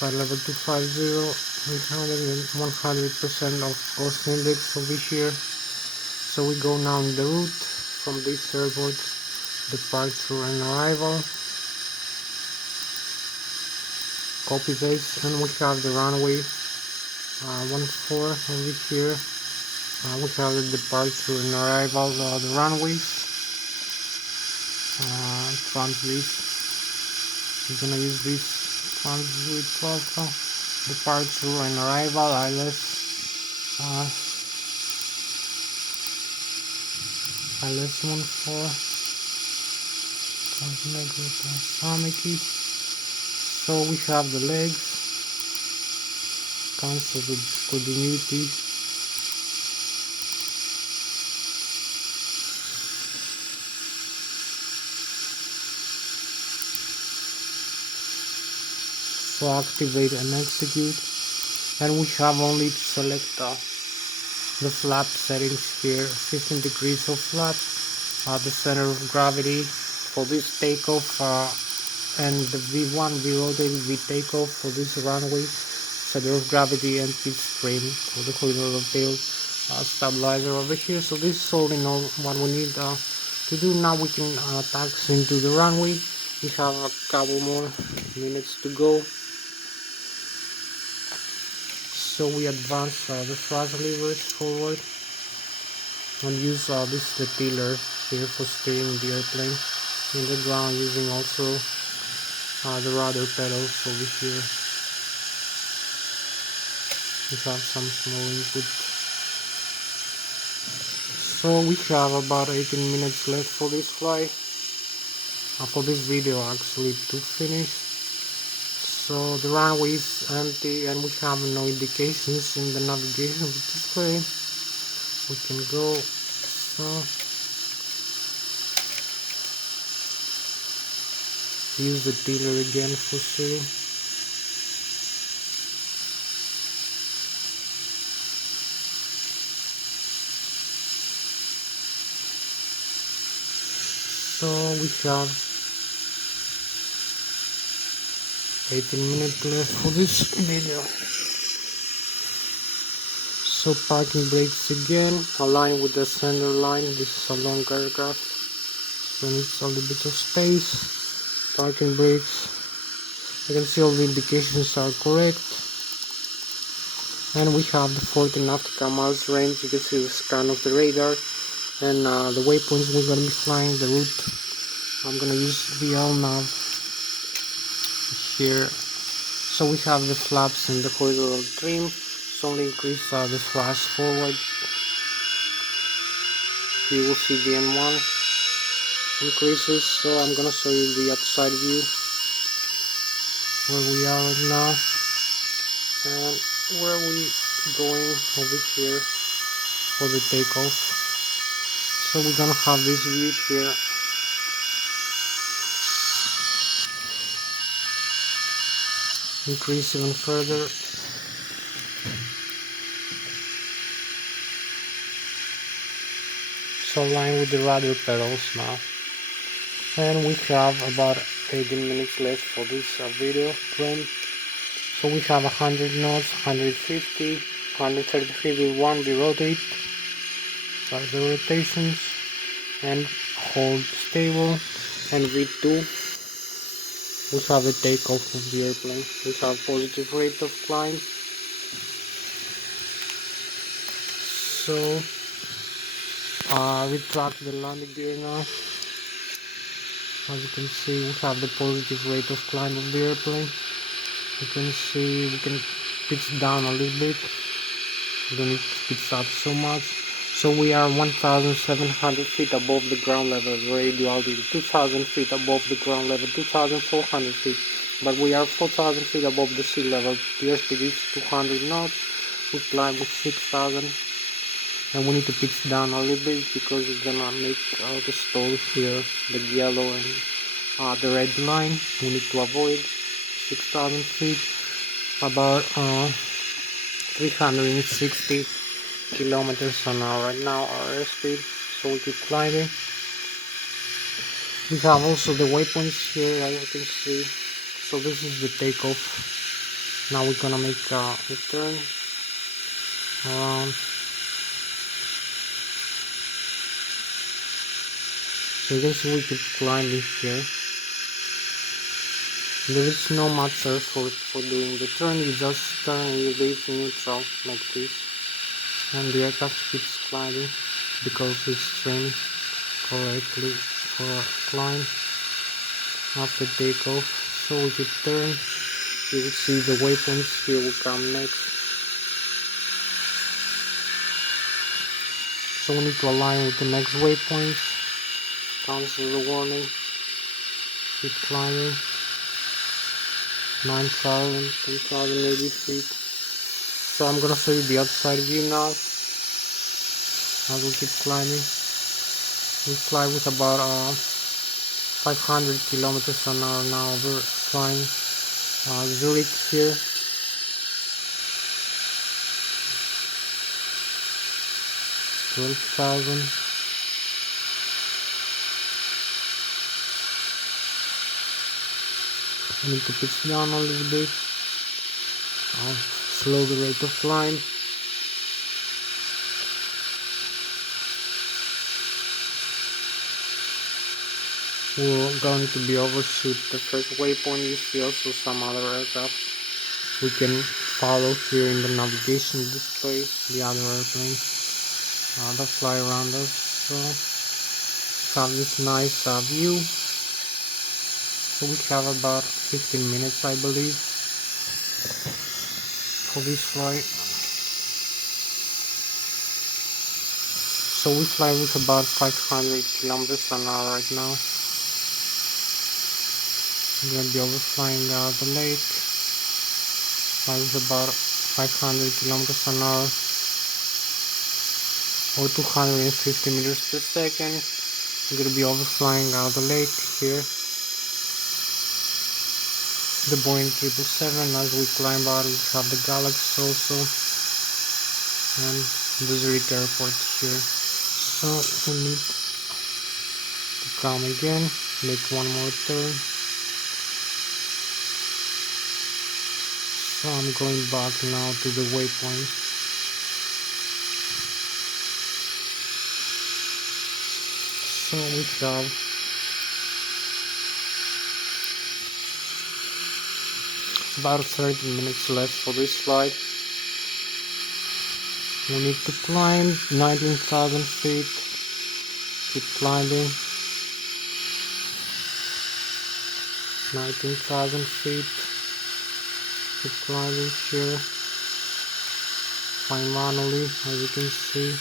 flight level 250, 300 and 100% of cost index over here. So we go now in the route from this airport, departure and arrival. Copy paste, and we have the runway 14 over here. We have the departure and arrival, the runways, transit. We're gonna use this transit also. Departure and arrival, ILS 14. Transmit with Samantha. So we have the legs, cancel the continuity. So activate and execute, and we have only to select the flap settings here. 15 degrees of flap, the center of gravity for this takeoff, and the V1 V rotated V takeoff for this runway, center of gravity and pitch frame for the horizontal tail stabilizer over here. So this is all in all what we need to do. Now we can taxi into the runway. We have a couple more minutes to go. So we advance the thrust levers forward and use this the tiller here for steering the airplane in the ground, using also the rudder pedals over here. We have some small input. So we have about 18 minutes left for this flight, for this video actually, to finish. So the runway is empty and we have no indications in the navigation display. We can go. So use the tiller again for steering. So we have 18 minutes left for this video. So parking brakes again, align with the center line. This is a long aircraft, so it needs a little bit of space. Parking brakes. You can see all the indications are correct. And we have the 40 nautical miles range. You can see the scan of the radar and the waypoints we're going to be flying, the route. I'm going to use the LNAV here. So we have the flaps and the horizontal trim. So only increase the thrust forward. You will see the N1 increases. So I'm going to show you the outside view where we are right now and where we going over here for the takeoff. So we're going to have this view here. Increase even further. So align with the rudder pedals now. And we have about 18 minutes left for this video frame. So we have 100 knots, 150, 133 V1 we rotate. Start the rotations and hold stable. And V2. We have a takeoff of the airplane. We have positive rate of climb. So retract the landing gear now. As you can see, we have the positive rate of climb of the airplane. You can see we can pitch down a little bit. We don't need to pitch up so much. So we are 1,700 feet above the ground level. Radio altitude 2,000 feet above the ground level, 2,400 feet. But we are 4,000 feet above the sea level. The airspeed is 200 knots. We climb with 6,000. And we need to pitch down a little bit because it's gonna make the stall here, the yellow and the red line. We need to avoid 6,000 feet, about 360 kilometers an hour right now our airspeed. So we keep climbing. We have also the waypoints here, as you can see. So this is the takeoff. Now we're gonna make a turn around. So you can see we keep climbing here. There is no matter for doing the turn. You just turn and you leave neutral like this. And the aircraft keeps climbing because it's trained correctly for a climb after takeoff. So we keep turn. You will see the waypoints here will come next. So we need to align with the next waypoints. Cancel the warning. Keep climbing. 9,000, 10,080 feet. So I'm gonna show you the outside view now. I will keep climbing. We fly with about 500 kilometers an hour now. We're flying Zurich here. $12,000. I need to pitch down a little bit. I'll slow the rate of climb. We're going to be overshoot the first waypoint. You see also some other aircraft we can follow here in the navigation display, the other airplanes that fly around us. So have this nice view. So we have about 15 minutes, I believe, for this flight. So we fly with about 500 kilometers an hour right now. We're going to be overflying the lake. Fly with about 500 kilometers an hour or 250 meters per second. We're going to be overflying the lake here. The Boeing 777. As we climb out, we have the Galaxy also and the Zurich airport here. So we need to come again, make one more turn. So I'm going back now to the waypoint. So we have about 30 minutes left for this flight. We need to climb 19,000 feet. Keep climbing. 19,000 feet. Keep climbing here. Fly manually, as you can see.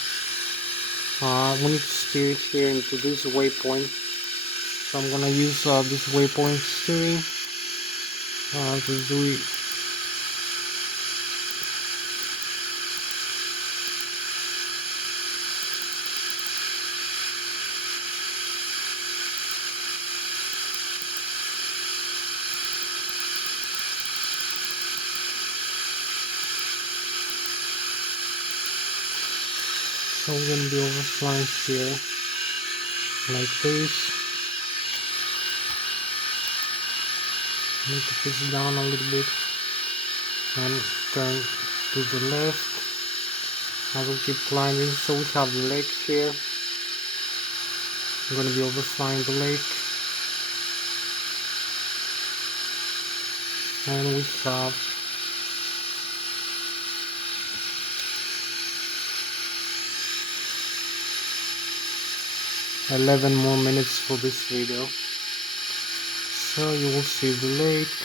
We need to steer here into this waypoint. So I'm gonna use this waypoint steering to do it. So we're going to be overflying here like this. Need to pitch down a little bit and turn to the left. I will keep climbing. So we have the lake here. I'm going to be overflying the lake. And we have 11 more minutes for this video. So you will see the lake,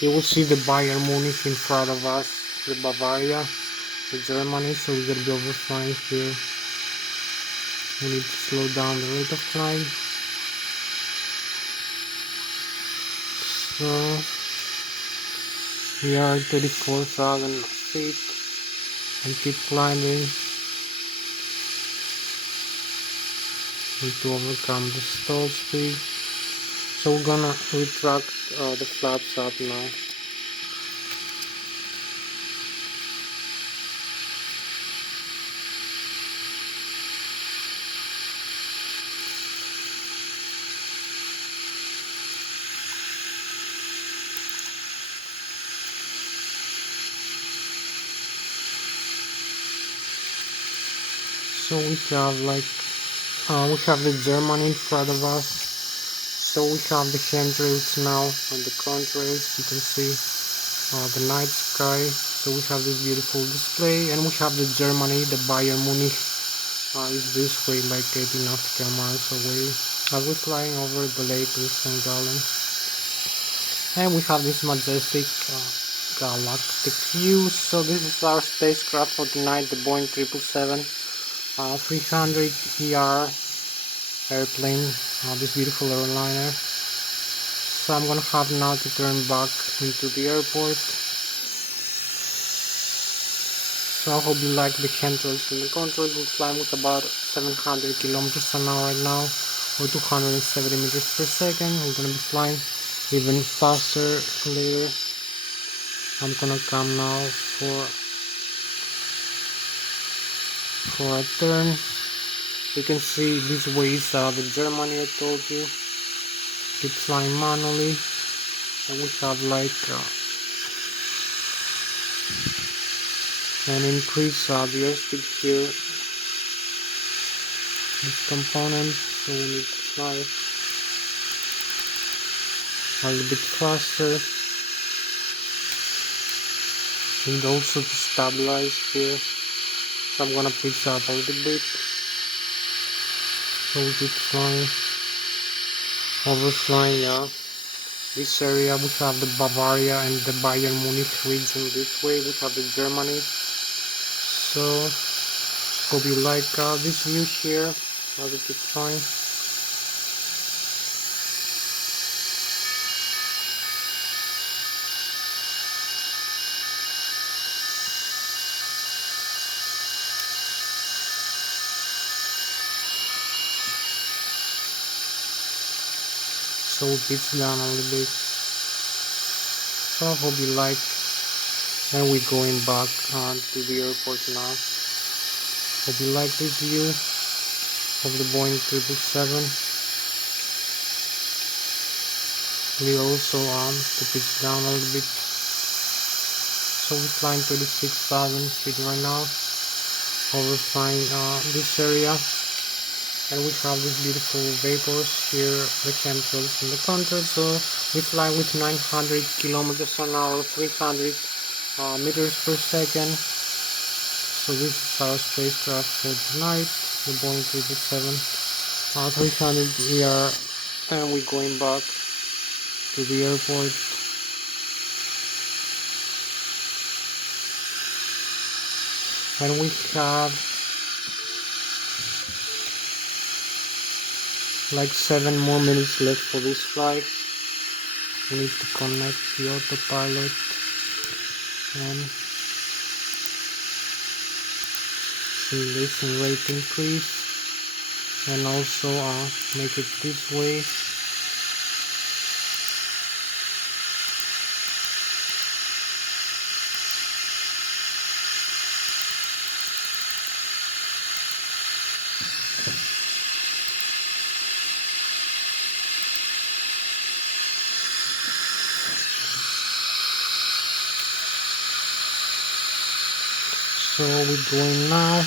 you will see the Bayern Munich in front of us, the Bavaria, the Germany. So we're gonna be overflying here. We need to slow down the rate of climb. So we are at 34,000 feet and keep climbing. Need to overcome the stall speed. So we're gonna retract the flaps up now. So we have we have the Germany in front of us. So we have the handrails now on the contrails. You can see the night sky. So we have this beautiful display, and we have the Germany, the Bayern Munich is this way, like 80 nautical miles away. We're flying over the lake with St. Gallen, and we have this majestic galactic view. So this is our spacecraft for tonight, the Boeing 777 300 ER airplane, this beautiful airliner. So I'm gonna have now to turn back into the airport. So I hope you like the chemtrails and the controls. We're flying with about 700 kilometers an hour right now, or 270 meters per second. We're gonna be flying even faster later. I'm gonna come now for a turn. You can see this way is the Germany I told you. Keep flying manually, and we have like an increase the airspeed here. This component, so we need to fly a little bit faster. And also to stabilize here, so I'm gonna pitch up a little bit. So we keep flying, overflying this area. We have the Bavaria and the Bayern Munich region this way. We have the Germany. So hope you like this view here as we keep flying. So it pitch down a little bit. So I hope you like. And we're going back to the airport now. Hope you like this view of the Boeing 777. We also to pitch down a little bit. So we're flying 36,000 feet right now, overflying this area. And we have these beautiful vapors here, the chemtrails in the contour. So we fly with 900 kilometers an hour, 300 meters per second. So this is our spacecraft for tonight, the Boeing 777 300 ER, and we're going back to the airport. And we have like 7 more minutes left for this flight. We need to connect the autopilot and simulation rate increase, and also make it this way. So we're going now.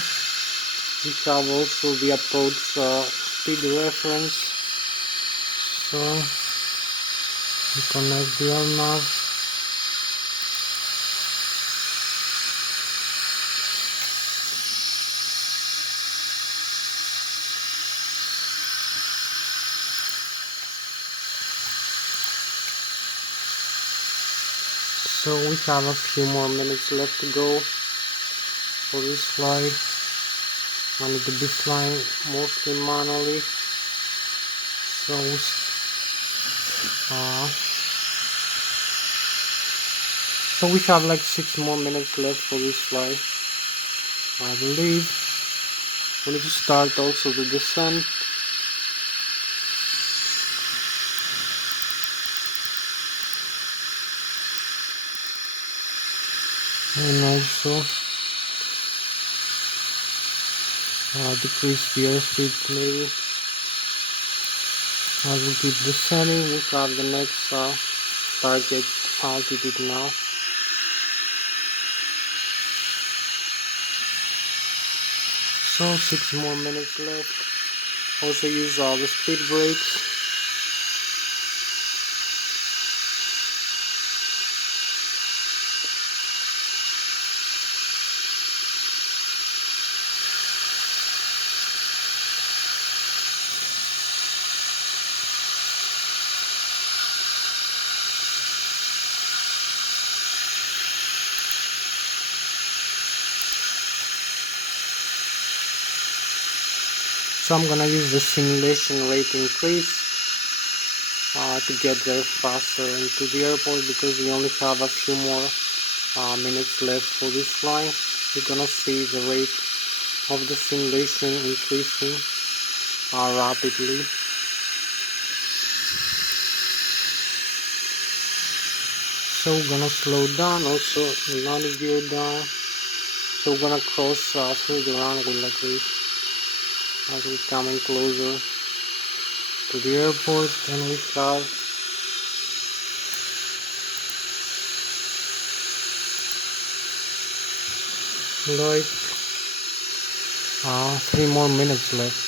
We have also the approach speed reference. So we connect the nav. So we have a few more minutes left to go for this flight. I need to be flying mostly manually. So we have like 6 more minutes left for this flight, I believe. We need to start also the descent. And also decrease the airspeed maybe. As we keep descending, we have the next target altitude now. So 6 more minutes left. Also use all the speed brakes. So I'm gonna use the simulation rate increase to get there faster into the airport, because we only have a few more minutes left for this flight. you're gonna see the rate of the simulation increasing rapidly. So we're gonna slow down, also the landing gear down. So we're gonna cross through the runway like this as we're coming closer to the airport, and we have like 3 more minutes left.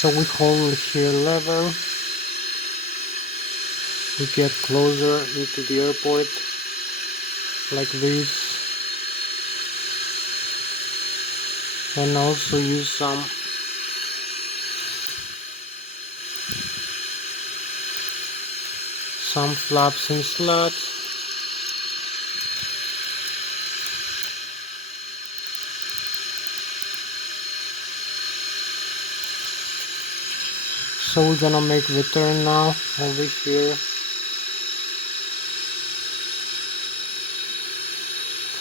So we hold here level, we get closer into the airport like this, and also use some flaps and slats. So we're gonna make the turn now over here.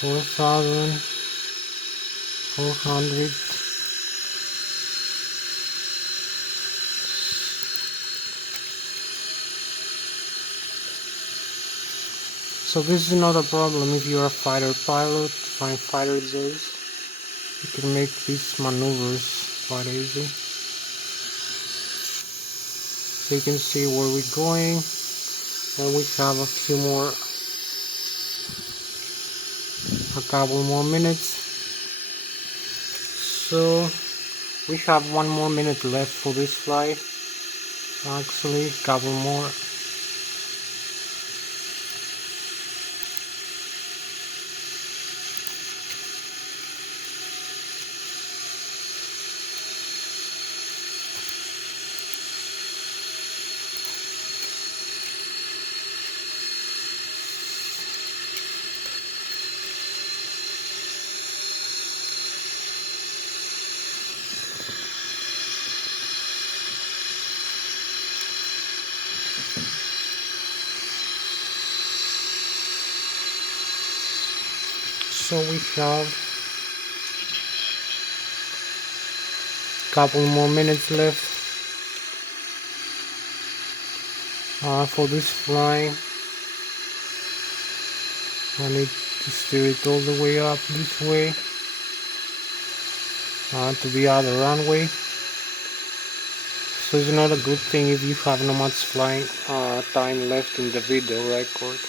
4,400. So this is not a problem if you're a fighter pilot, flying fighter jets. You can make these maneuvers quite easy. So you can see where we're going, and we have a couple more minutes. So we have 1 more minute left for this flight. Actually, a couple more. So we have a couple more minutes left for this flying. I need to steer it all the way up this way to the other runway. So it's not a good thing if you have not much flying time left in the video record.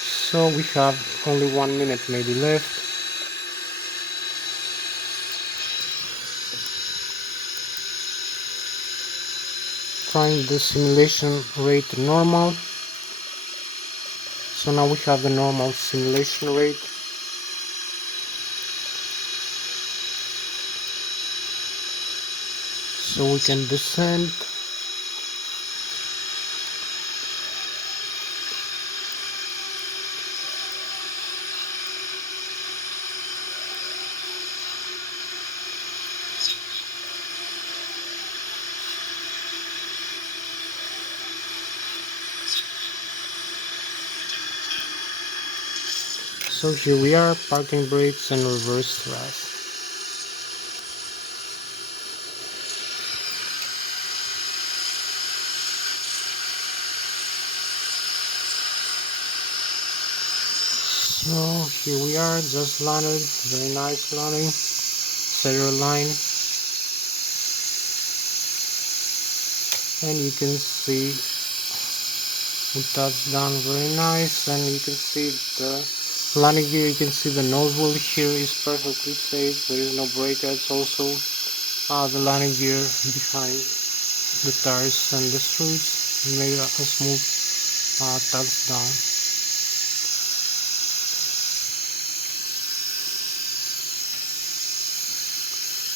So we have only 1 minute maybe left. Trying the simulation rate normal. So now we have the normal simulation rate. So we can descend. So here we are, parking brakes and reverse thrust. So here we are, just landed, very nice landing, center line. And you can see we touched down very nice, and you can see the landing gear, you can see the nose wheel here is perfectly safe, there is no breakouts. Also the landing gear behind the tires and the struts made a smooth touchdown.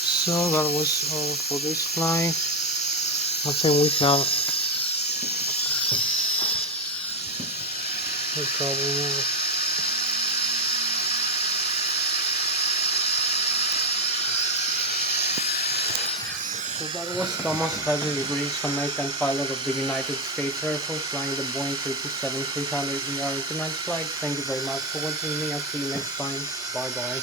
So that was all for this flying. I think we have a couple more. So that was Thomas Hadley, British American pilot of the United States Air Force, flying the Boeing 737-300 in our tonight's flight. Thank you very much for watching me. I'll see you next time. Bye bye.